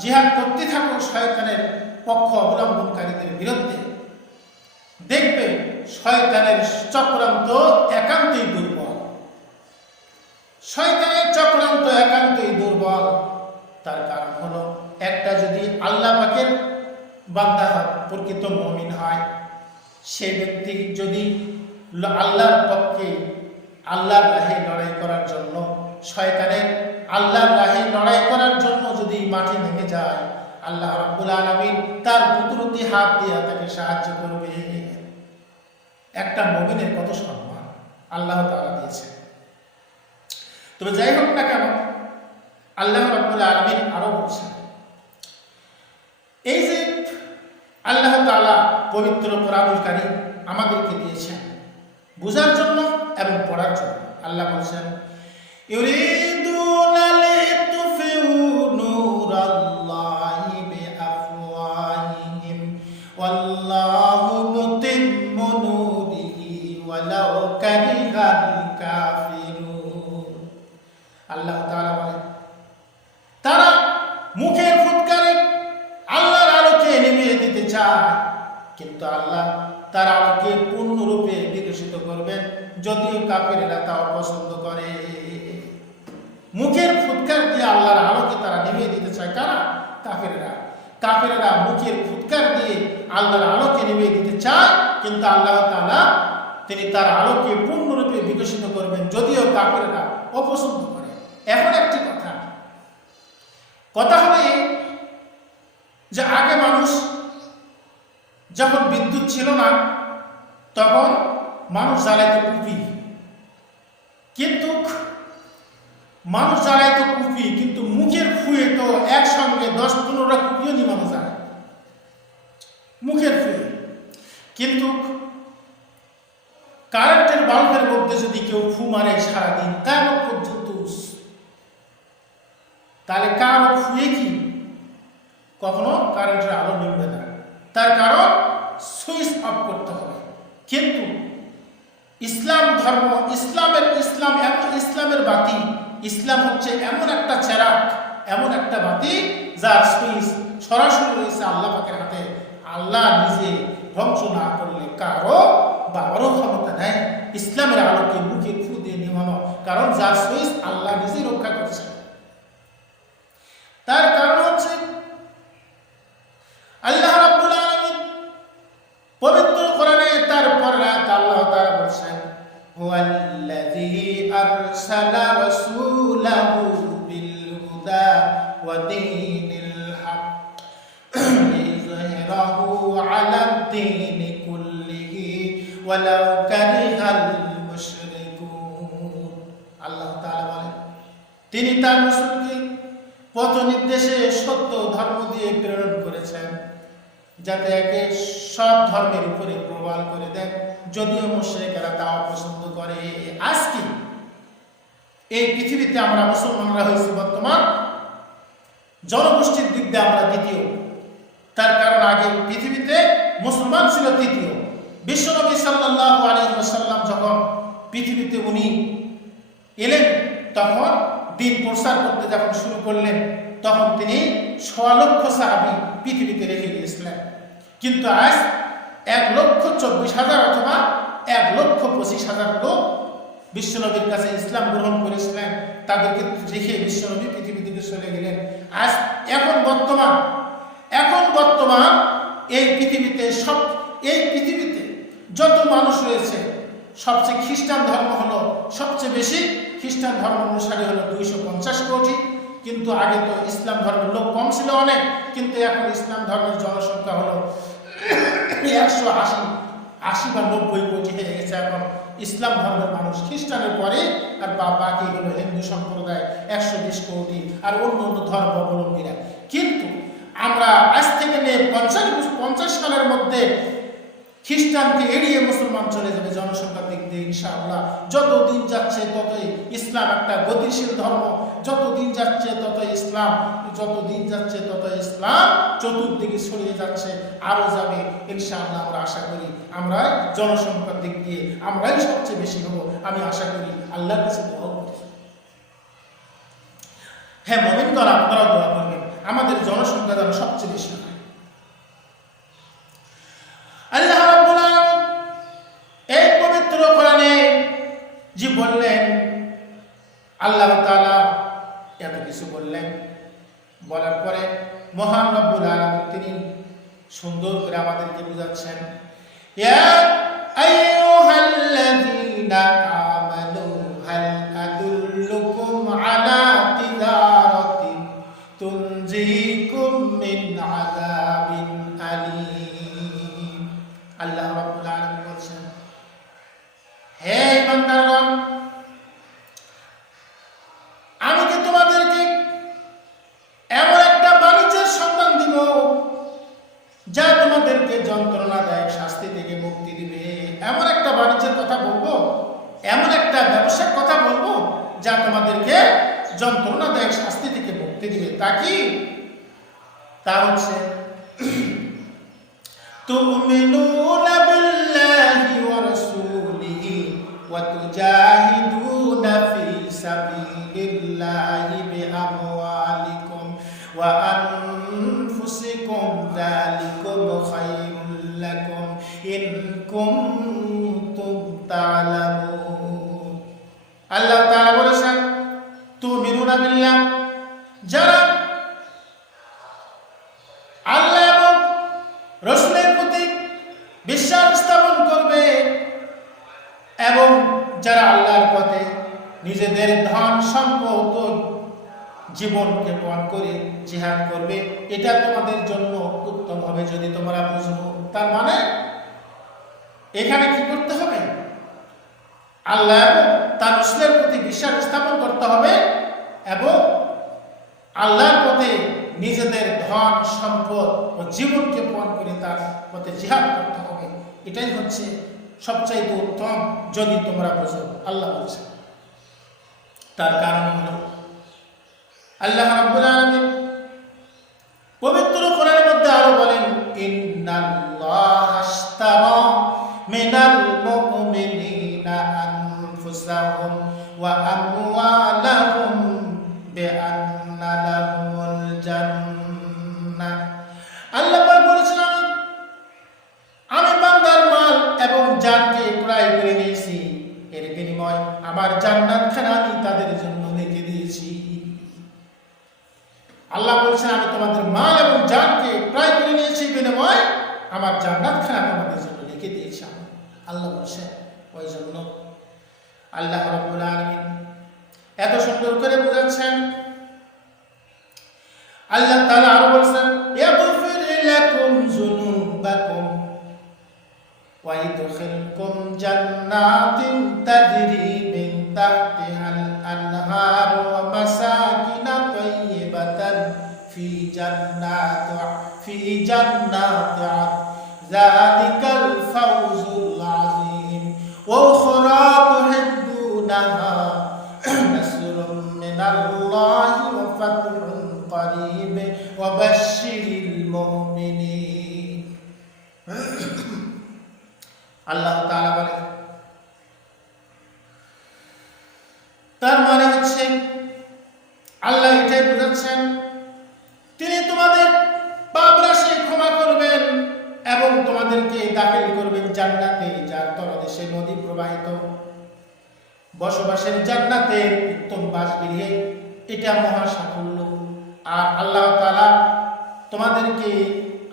জিহাদ করতে থাকো শয়তানের পক্ষ অবলম্বনকারীদের বিরুদ্ধে। দেখবে শয়তানের চক্রান্ত একান্তই দুর্বল, শয়তানের চক্রান্ত একান্তই দুর্বল। তার কারণ হলো, একটা যদি আল্লাহ পাকের বান্দা প্রকৃত মুমিন হয়, সেই ব্যক্তি যদি আল্লাহর পক্ষে আল্লাহর রাহে লড়াই করার জন্য, শয়তানের আল্লাহর রাহে লড়াই করার জন্য যদি মাঠে নেমে যায়, আল্লাহ রাব্বুল আলামিন তার কুদরতি হাত দিয়ে তাকে সাহায্য করবে। একটা মুমিনের কত সম্মান আল্লাহ তাআলা দিয়েছে। তবে যাই হোক না কেন, আল্লাহ রাব্বুল আলামিন আরো বলছেন, এই যে আল্লাহ তাআলা পবিত্র কোরআনুল কারীম আমাদেরকে দিয়েছেন বোঝার জন্য এবং পড়ার জন্য। আল্লাহ বলছেন, ইউরিদুনা লিতুফিউ নূরাল্লাহি বিআফওয়াহিহিম ওয়াল্লাহু মুতিম্মু নূরিহি ওয়ালাউ কারিহাল কাফিরুন। আল্লাহ তাআলা বলেন, তারা মুখের ফুৎকারে আল্লাহর আলোকে নিভিয়ে দিতে চায়, কিন্তু আল্লাহ তার আলোকে পূর্ণরূপে বিকশিত করবেন, যদিও কাফেরেরা তা অপছন্দ করে। মুখের ফুৎকার দিয়ে আল্লাহর আলোকে তারা নিভিয়ে দিতে চায়। কারা? কাফেরেরা মুখের ফুৎকার দিয়ে আল্লাহর আলোকে নিভিয়ে দিতে চায়, কিন্তু আল্লাহ তাআলা তিনি তার আলোকে পূর্ণরূপে বিকশিত করবেন, যদিও কাফেরেরা অপছন্দ করে। এখন একটি কথা হলো যে আগে মানুষ যখন বিদ্যুৎ ছিল না, তখন মানুষ জ্বালাইতো টুপি, কিন্তু মানুষ জ্বালায় তো কুপি, কিন্তু মুখের ফুয়ে তো একসঙ্গে 10-15টা কুপিও নিমানো যায় মুখের ফুয়ে। কিন্তু কারেন্টের বাল্বের মধ্যে যদি কেউ ফু মারে সারাদিন তেমন পর্যন্ত, তাহলে কার ফুয়ে কি কখনো কারেন্টের আলো নিবে না। তার কারণ সুইচ অফ করতে হবে। কিন্তু ইসলাম ধর্ম, ইসলামের বাতি, ইসলাম হচ্ছে এমন একটা চেরাগ, এমন একটা বাতি যার সুইচ সরাসরি রয়েছে আল্লাহ পাকের হাতে। আল্লাহ নিজে ধ্বংস না করলে কারো বাবারও ক্ষমতা নেই ইসলামের আলোকে মুখে ফু দিয়ে নিভানো, কারণ যার সুইচ আল্লাহ নিজেই রক্ষা করছে। তার কারণ হচ্ছে আল্লাহ রাব্বুল আলামিন পবিত্র কোরআনে তার পরাত আল্লাহ তাআলা বলেন, হুয়াল্লাযী আরসালা রাসূলাহু বিল হুদা ওয়া দীনিল হক লিইয়ুযহিরাহু আলাদ দীনি কুল্লিহি ওয়ালাউ কারিহাল মুশরিকুন। আল্লাহ তাআলা বলেন, তিনি তার রাসূলকে পথ নির্দেশে সত্য ধর্ম দিয়ে প্রেরণ করেছেন, যাতে একে সব ধর্মের উপরে প্রবল করে দেন, যদিও মুশরিকরা তাও পছন্দ করে। আজকে এই পৃথিবীতে আমরা মুসলমানরা হয়েছি বর্তমান জনগোষ্ঠীর দিক দিয়ে আমরা দ্বিতীয়। তার কারণ আগে পৃথিবীতে মুসলমান ছিল তৃতীয়। বিশ্বনবী সাল্লাল্লাহু আলাইহি ওয়াসাল্লাম যখন পৃথিবীতে উনি এলেন, তখন দিন প্রচার করতে যখন শুরু করলেন, তখন তিনি 6 লক্ষ সাহাবী পৃথিবীতে রেখে গিয়েছিলেন। কিন্তু আজ 1,24,000 অথবা 1,25,000 লোক বিশ্বনবীর কাছে ইসলাম গ্রহণ করেছিলেন। তাদেরকে রেখে বিশ্বনবী পৃথিবী থেকে চলে গেলেন। আজ এখন বর্তমান এই পৃথিবীতে যত মানুষ রয়েছে, সবচেয়ে খ্রিস্টান ধর্ম হলো সবচেয়ে বেশি। খ্রিস্টান ধর্ম অনুসারী হলো 250 কোটি। কিন্তু আগে তো ইসলাম ধর্মের লোক কম ছিল অনেক, কিন্তু এখন ইসলাম ধর্মের জনসংখ্যা হলো 180 বা 90 কোটি হয়ে গেছে এখন ইসলাম ধর্মের মানুষ। খ্রিস্টানের পরে আর বাকি হলো হিন্দু সম্প্রদায় 120 কোটি, আর অন্য অন্য ধর্মাবলম্বীরা। কিন্তু আমরা আজ থেকে নিয়ে 50 সালের মধ্যে খ্রিস্টানকে এড়িয়ে মুসলমান চলে যাবে জনসংখ্যার দিক দিয়ে ইনশাআল্লাহ। যত দিন যাচ্ছে ততই ইসলাম একটা গতিশীল ধর্ম, যত দিন যাচ্ছে ততই ইসলাম চতুর্দিকে ছড়িয়ে যাচ্ছে, আরো যাবে ইনশাআল্লাহ। আমরা আশা করি আমরা জনসংখ্যার দিক দিয়ে আমরাই সবচেয়ে বেশি হব, আমি আশা করি। আল্লাহর কাছে দোয়া করি। হ্যাঁ মুমিনগণ, আপনারা দোয়া করবেন আমাদের জনসংখ্যা যেন সবচেয়ে বেশি হয়। আল্লাহ রাব্বুল আলামিন এই পবিত্র কোরআনে যে বললেন, আল্লাহ তাআলা এত কিছু বললেন, বলার পরে মহান রব্বুল আলামিন তিনি সুন্দর করে আমাদেরকে বুঝাচ্ছেন, ইয়া আইয়ুহাল্লাযীনা আমানু হাল আদুল্লুকুম আলা তিজারাতিন তুনজিকুম মিন আযাবিন আলীম। আল্লাহ রাব্বুল আলামিন বলেন, হে ইমানদারগণ, আমি কি তোমাদেরকে এমন একটা বাণিজ্যের সন্ধান দিব যা তোমাদেরকে যন্ত্রণাদায়ক শাস্তি থেকে মুক্তি দিবে। এমন একটা বাণিজ্যের কথা বলবো, এমন একটা ব্যবসার কথা বলবো যা তোমাদেরকে যন্ত্রণাদায়ক শাস্তি থেকে মুক্তি দিবে। তা হচ্ছে তুমিনুনা বিল্লাহি ওয়া রাসূলিহি ওয়া তুজাহিদুনা ফি সাবিলিল্লাহি বিআমওয়ালিকুম ওয়া আনফুসিকুম যালিকুম খায়রুল লাকুম ইন কুনতুম তা'লামুন। আল্লাহ তাআলা বলেছেন, তুমিনুনা বিল্লাহ, যারা আল্লাহ এবং রাসূলের প্রতি বিশ্বাস স্থাপন করবে এবং যারা আল্লাহর পথে নিজেদের ধন সম্পদ জীবনকে পণ করে জিহাদ করবে, এটা তোমাদের জন্য উত্তম হবে যদি তোমরা বুঝো। তার মানে এখানে কি করতে হবে? আল্লাহ এবং তার রাসূলের প্রতি বিশ্বাস স্থাপন করতে হবে সম্পদ ও জীবনকে পণ করে তার পথে জিহাদ করতে হবে। এটাই হচ্ছে সবচাইতে উত্তম, যদি তোমরা বোঝো। আল্লাহ বলছে, তার কারণ হলো আল্লাহ রাব্বুল আলামিন পবিত্র কোরআনের মধ্যে আরো বলেন, ইন্নাল্লাহা আশতারা মিনাল মুমিনিনা আনফুসাহুম ওয়া আমওয়ালাহুম বিআন্না লাহুমুল জান্নাহ। আল্লাহ পাক বলেছেন, আমি বান্দার মাল এবং জানকে ক্রয় করে নিয়েছি, এর বিনিময় আমার জান্নাতখানা আমি তাদের জন্য রেখে দিয়েছি। আল্লাহ বলছেন, আমি তোমাদের মাল এবং জানকে ক্রয় করে নিয়েছি, বিনিময় আমার জান্নাতখানা তোমাদের জন্য রেখে দিয়েছি। আল্লাহ বলছেন, ওই জন্য আল্লাহ রাব্বুল আলামিন এত সুন্দর করে বোঝাচ্ছেন। আল্লাহ তাআলা আরো বলছেন, ইয়াগফির লাকুম যুনুবাকুম ওয়া ইদখিলকুম জান্নাতিন তাজরি মিন তাহতিহাল আনহার ওয়া মাসাকিন তাইয়্যিবাতান ফি জান্নাতি যালিকাল ফাওজুল আযীম ওয়া উখরা তুহিব্বুনাহা নাসরুম মিনাল্লাহি ওয়া ফাতহুন قريب وبشر المؤمنين। আল্লাহ তাআলা বলেন, তার মানে হচ্ছে আল্লাহ এটাই বোঝাচ্ছেন, তিনি তোমাদের পাপ রাশি ক্ষমা করবেন এবং তোমাদেরকে দাখিল করবেন জান্নাতে, যার তলদেশে নদী প্রবাহিত, বসবাসের জান্নাতে উত্তম বাসগৃহে। এটা মহা সাফল্য। আর আল্লাহ তাআলা তোমাদেরকে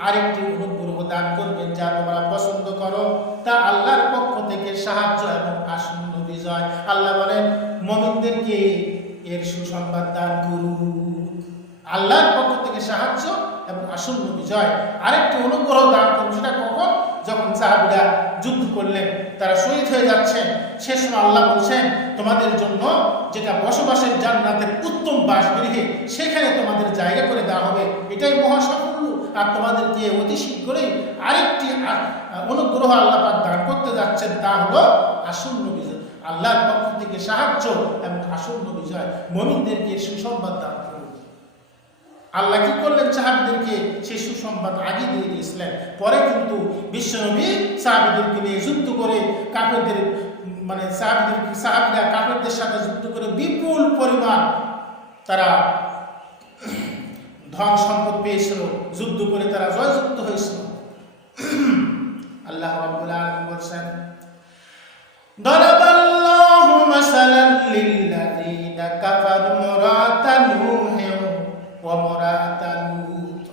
আরেকটি অনুগ্রহ দান করবেন, যা তোমরা পছন্দ করো, তা আল্লাহর পক্ষ থেকে সাহায্য এবং আসন্ন বিজয়। আল্লাহ বলেন, মুমিনদেরকে এর সুসংবাদ দান করুন, আল্লাহর পক্ষ থেকে সাহায্য এবং আসন্ন বিজয়। আরেকটি অনুগ্রহ দান করুন। সেটা কখন? যখন সাহাবীরা যুদ্ধ করলেন, তারা শহীদ হয়ে যাচ্ছেন, সে সময় আল্লাহ বলছেন, তোমাদের জন্য যেটা বসবাসের জান্নাতের উত্তম বাসগৃহে, সেখানে তোমাদের জায়গা করে দেওয়া হবে। এটাই মহা সাফল্য। আর তোমাদেরকে অতি শীঘ্রই আরেকটি অনুগ্রহ আল্লাহ পাক দান করতে যাচ্ছেন, তা হলো আসন্ন বিজয়। আল্লাহর পক্ষ থেকে সাহায্য এবং আসন্ন বিজয়। মুমিনদেরকে সুসংবাদ দান করুন। আল্লাহ কি করলেন? সাহাবীদেরকে সেই সুসংবাদ আগে দিয়ে দিয়েছিলেন। পরে কিন্তু বিশ্বনবী সাহাবীদেরকে নিয়ে যুদ্ধ করে কাফেরদের, মানে সাহাবীরা কাফেরদের সাথে যুদ্ধ করে বিপুল পরিমাণ তারা ধন সম্পদ পেয়েছিল, যুদ্ধ করে তারা জয়যুক্ত হয়েছিল। আল্লাহ রাব্বুল আলামিন বলেন, দারাবাল্লাহু মাসালান লিল্লাযীনা কাফারু মুরাতান নূহিন ওয়া মুরাতান লূত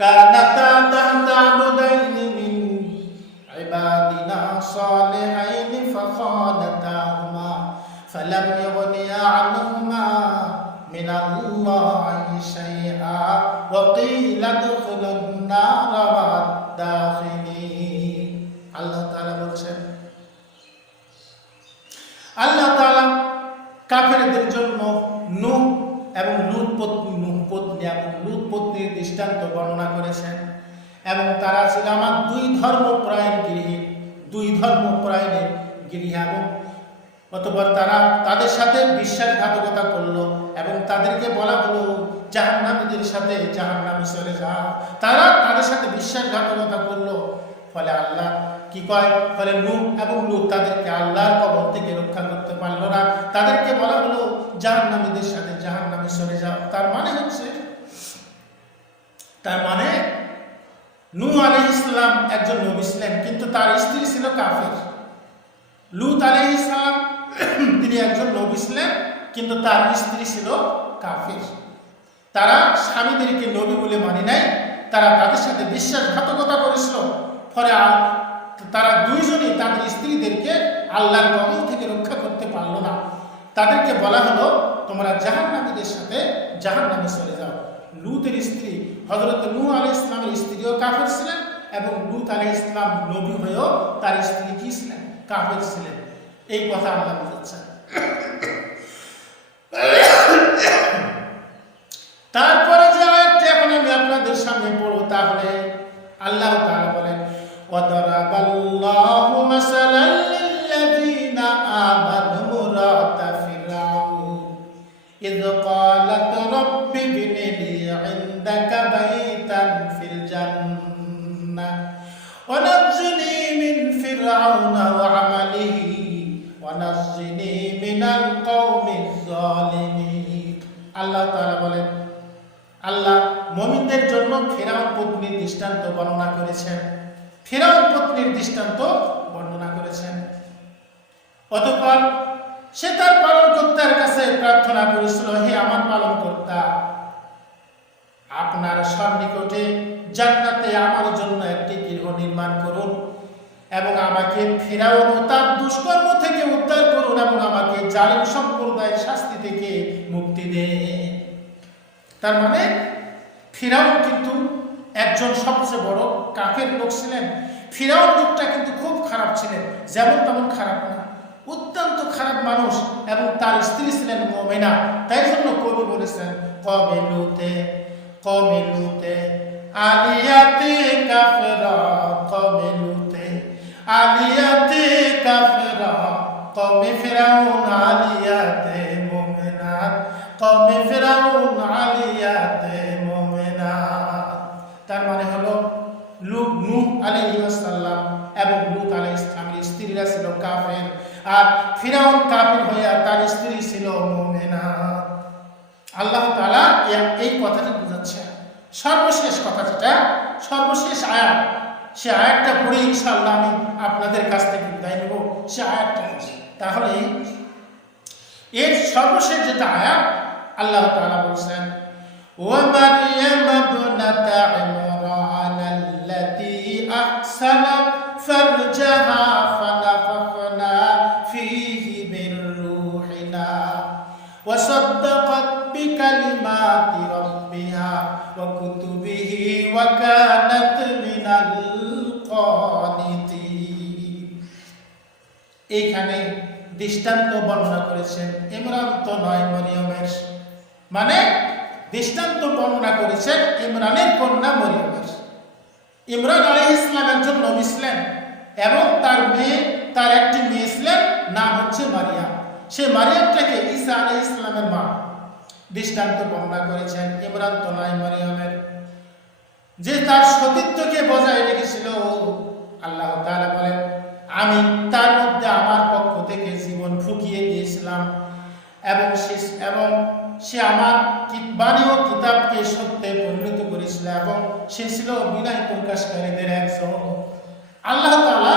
কানাতা তাহতা আবদাইনি মিন ইবাদিনা সালিহাইনি ফাখানাতাহুমা ফালাম ইগনিয়া আনহুমা মিনাল্লাহি শাইআ ওয়া কিলা দুখুলুন নার ওয়াদ-দাখিলিন। আল্লাহ তাআলা বলছেন, আল্লাহ তাআলা কাফেরদের জন্য নূহ এবং লূত পত্নীর দৃষ্টান্ত বর্ণনা করেছেন। এবং তারা ছিল আমার দুই ধর্মপরায়ণের গৃহে, এবং অতঃপর তারা তাদের সাথে বিশ্বাসঘাতকতা করলো এবং তাদেরকে বলা হলো, জাহান্নামীদের সাথে জাহান্নামে চলে যাও। তারা তাদের সাথে বিশ্বাসঘাতকতা করলো। ফলে আল্লাহ কি কয়? ফলে নূহ এবং লূত তাদেরকে আল্লাহর কবর থেকে রক্ষা করতে পারলো না। তাদেরকে বলা হলো, জাহান্নামীদের সাথে জাহান্নামে চলে যাও। তার মানে নূহ আলাইহিস সালাম একজন নবী ছিলেন, কিন্তু তার স্ত্রী ছিল কাফের। লূত আলাইহিস সালাম তিনি একজন নবী ছিলেন, কিন্তু তার স্ত্রী ছিল কাফের। তারা স্বামীদেরকে নবী বলে মানে নাই, তারা তাদের সাথে বিশ্বাসঘাতকতা করেছিল। ফলে তারা দুইজনই তাদের স্ত্রীদেরকে আল্লাহর কবর থেকে রক্ষা করতে পারলো না। তাদেরকে বলা হলো, তোমরা জাহান্নামীদের সাথে জাহান্নামে চলে যাও। লূতের স্ত্রী হযরত নূহ আলাইহিস সালামের স্ত্রীও কাফের ছিলেন, এবং লূত আলাইহিস সালাম নবী হয়েও তার স্ত্রী কি ছিলেন? কাফের ছিলেন। এই কথা আল্লাহ বলছেন। তারপরে যে আয়াতটি এখন وضرب الله مثلا للذين آمنوا امرأة فرعون إذ قالت رب ابن لي عندك بيتا في الجنة ونجني من فرعون وعمله ونجني من القوم الظالمين আল্লাহ তাআলা বলেন আল্লাহ মুমিনদের জন্য ফিরআউন পত্নীর দৃষ্টান্ত বর্ণনা করেছেন। ফিরআউন পত্নীর দৃষ্টান্ত বর্ণনা করেছেন। অতঃপর সে তার পালনকর্তার কাছে প্রার্থনা করেছিল, হে আমার পালনকর্তা, আপনার সন্নিকটে জান্নাতে আমার জন্য একটি গৃহ নির্মাণ করুন এবং আমাকে ফিরআউন ও তার দুষ্কর্ম থেকে উদ্ধার করুন এবং আমাকে জালিম সম্প্রদায়ের শাস্তি থেকে মুক্তি দেন। তার মানে ফিরআউন কিন্তু একজন সবচেয়ে বড় কাফের লোক ছিলেন। ফিরআউন লোকটা কিন্তু খুব খারাপ ছিলেন, যেমন তেমন খারাপ না, অত্যন্ত খারাপ মানুষ। এবং তার স্ত্রী ছিলেন মুমিনা। তাই জন্য কবি বলেছেন কওমে লুতে আলিয়াতে কাফেরা, কওমে লুতে আলিয়াতে কাফেরা, কওমে ফিরআউন আলিয়াতে মুমিনাত, কওমে ফিরআউন আলিয়াতে মুমিনাত। তার মানে হলো নূহ আলাইহিস সালাম এবং লূত আলাইহিস সালামের স্ত্রীরা ছিল কাফের, আর ফিরআউন কাফের হয়ে তার স্ত্রী ছিল মুমিনা। আল্লাহ তাআলা এই কথাটি বুঝাচ্ছেন। সর্বশেষ কথা, যেটা সর্বশেষ আয়াত, সে আয়াতটা পড়ে ইনশাআল্লাহ আমি আপনাদের কাছ থেকে বিদায় নেব। সে আয়াতটা তাহলে এর সর্বশেষ যেটা আয়াত, আল্লাহ তাআলা বলছেন ওয়া মারইয়াম ইবনাতা ইমরান আল্লাতী আহসানাত ফারজাহা ফানাফাখনা ফীহি মির রূহিনা ওয়া সাদ্দাকাত বিকালিমাতি রাব্বিহা ওয়া কুতুবিহি ওয়া কানাত মিনাল কানিতিন। এইখানে দৃষ্টান্ত বর্ণনা করেছেন ইমরান তো নয়, মরিয়মের। মানে দৃষ্টান্ত বর্ণনা করেছেন ইমরানের কন্যা মরিয়মের। ইমরান আলাইহিস সালাম একজন নবী ছিলেন এবং তার একটি মেয়ে ছিলেন, নাম হচ্ছে মারিয়াম। সে মারিয়ামটাকে ঈসা আলাইহিস সালামের মা। দৃষ্টান্ত বর্ণনা করেছেন ইমরান তো নয়, মরিয়মের, যে তার সতীত্বকে বজায় রেখেছিল। আল্লাহ তাআলা বলেন আমি তার মধ্যে আমার পক্ষ থেকে জীবন ফুঁকিয়ে দিয়েছিলাম এবং সে আমার বাণী ও কিতাবকে সত্যে পরিণত করেছিল এবং সে ছিল বিনয় প্রকাশকারীদের একজন। আল্লাহ তাআলা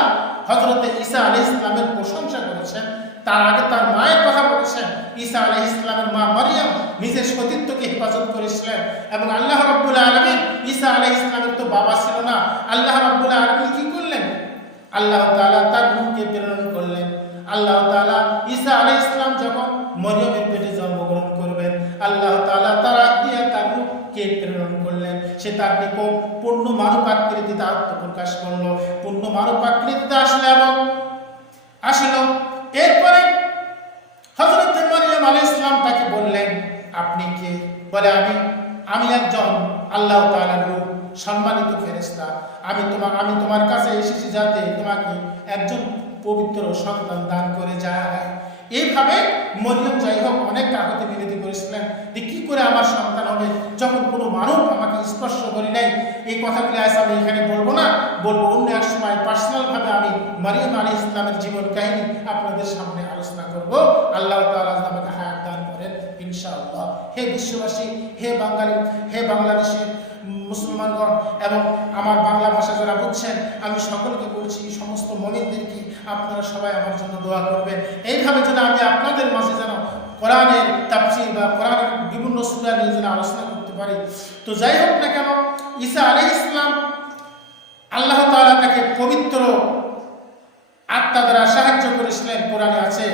হযরত ঈসা আলাইহিস সালামের প্রশংসা করেছেন। তার আগে তার মায়ের কথা বলেছেন। ঈসা আলাইহিস সালামের মা মারিয়াম নিজের সতীত্বকে হেফাজত করেছিলেন এবং আল্লাহ রাব্বুল আলামিন, ঈসা আলাইহিস সালামের তো বাবা ছিল না, আল্লাহ রাব্বুল আলামিন কি করলেন? আল্লাহ তাআলা তার রূহকে প্রেরণ করলেন। আল্লাহ তাআলা ঈসা আলাইহিস সালাম যখন মরিয়মের পেটে জন্মগ্রহণ করবেন, আল্লাহ তাআলা তার দিয়ে তার রূহকে প্রেরণ করলেন। সে তার নিকট পূর্ণ মানব আকৃতিতে আত্মপ্রকাশ করলো। পূর্ণ মানব আকৃতিতে আসলো। এরপরে হযরত মারিয়াম আলাইহিস সালাম তাকে বললেন আপনি কে? বলে আমি একজন আল্লাহ তাআলার রূহ, সম্মানিত ফেরেশতা। আমি তোমার কাছে এসেছি যাতে তোমাকে একজন পবিত্র সন্তান দান করে যায়। এইভাবে মরিয়ম যাই হোক অনেক কাকুতি মিনতি করেছিলেন যে কি করে আমার সন্তান হবে যখন কোনো মানব আমাকে স্পর্শ করে নাই। এই কথাগুলি আজ আমি এখানে বলবো না, বলবো অন্য এক সময় পার্সোনালভাবে। আমি মারিয়াম আলাইহিস সালামের জীবন কাহিনী আপনাদের সামনে আলোচনা করব। আল্লাহ তাআলা আমাকে হায়াত দান করেন ইনশাআল্লাহ। হে বিশ্ববাসী, হে বাঙালি, হে বাংলাদেশের মুসলমানগণ এবং আমার বাংলা ভাষা যারা বুঝছেন, আমি সকলকে বলছি, সমস্ত মুমিনদেরকে আপনারা সবাই আমার জন্য দোয়া করবেন। এইভাবে যেন আমি আপনাদের মাঝে যেন কোরআনের তাফসীর বা কোরআনের বিভিন্ন সূরা নিয়ে যেন আলোচনা করতে পারি। তো যাই হোক না কেন, ঈসা আলাইহিস সালাম আল্লাহ তাআলা তাকে পবিত্র আত্মা দ্বারা সাহায্য করেছিলেন। কোরআনে আছে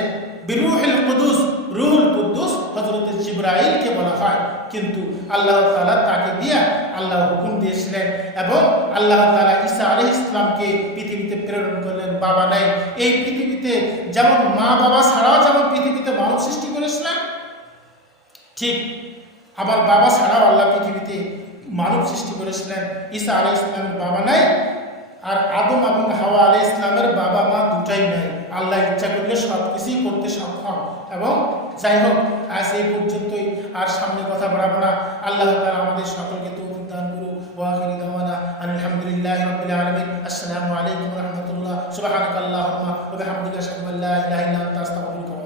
বিরূহিল কুদুস, রূহুল কুদ্দুস হযরত জিবরাইলকে বলা হয়, কিন্তু আল্লাহ তাআলা তাকে দিয়ে আল্লাহ হুকুম দিয়েছিলেন এবং আল্লাহ তাআলা ঈসা আলাইহিস সালামকে পৃথিবীতে প্রেরণ করলেন। বাবা নাই এই পৃথিবীতে, যেমন মা বাবা ছাড়াও যেমন পৃথিবীতে মানব সৃষ্টি করেছিলেন, ঠিক আবার বাবা ছাড়াও আল্লাহ পৃথিবীতে মানব সৃষ্টি করেছিলেন। ঈসা আলাইহিস সালামের বাবা নাই, আর আদম কিছুই করতে সক্ষম। এবং যাই হোক, আজ এই পর্যন্তই, আর সামনে কথা বাড়াবো না। আল্লাহ তাআলা আমাদের সকলকে তৌফিক দান করুন। ওয়া আখিরু দাওয়ানা আলহামদুলিল্লাহি রাব্বিল আলামিন। আসসালামু আলাইকুম ওয়া রাহমাতুল্লাহ। সুবহানাকাল্লাহুম্মা ওয়া বিহামদিকা আশহাদু আল্লা ইলাহা ইল্লা আনতা আস্তাগফিরুকা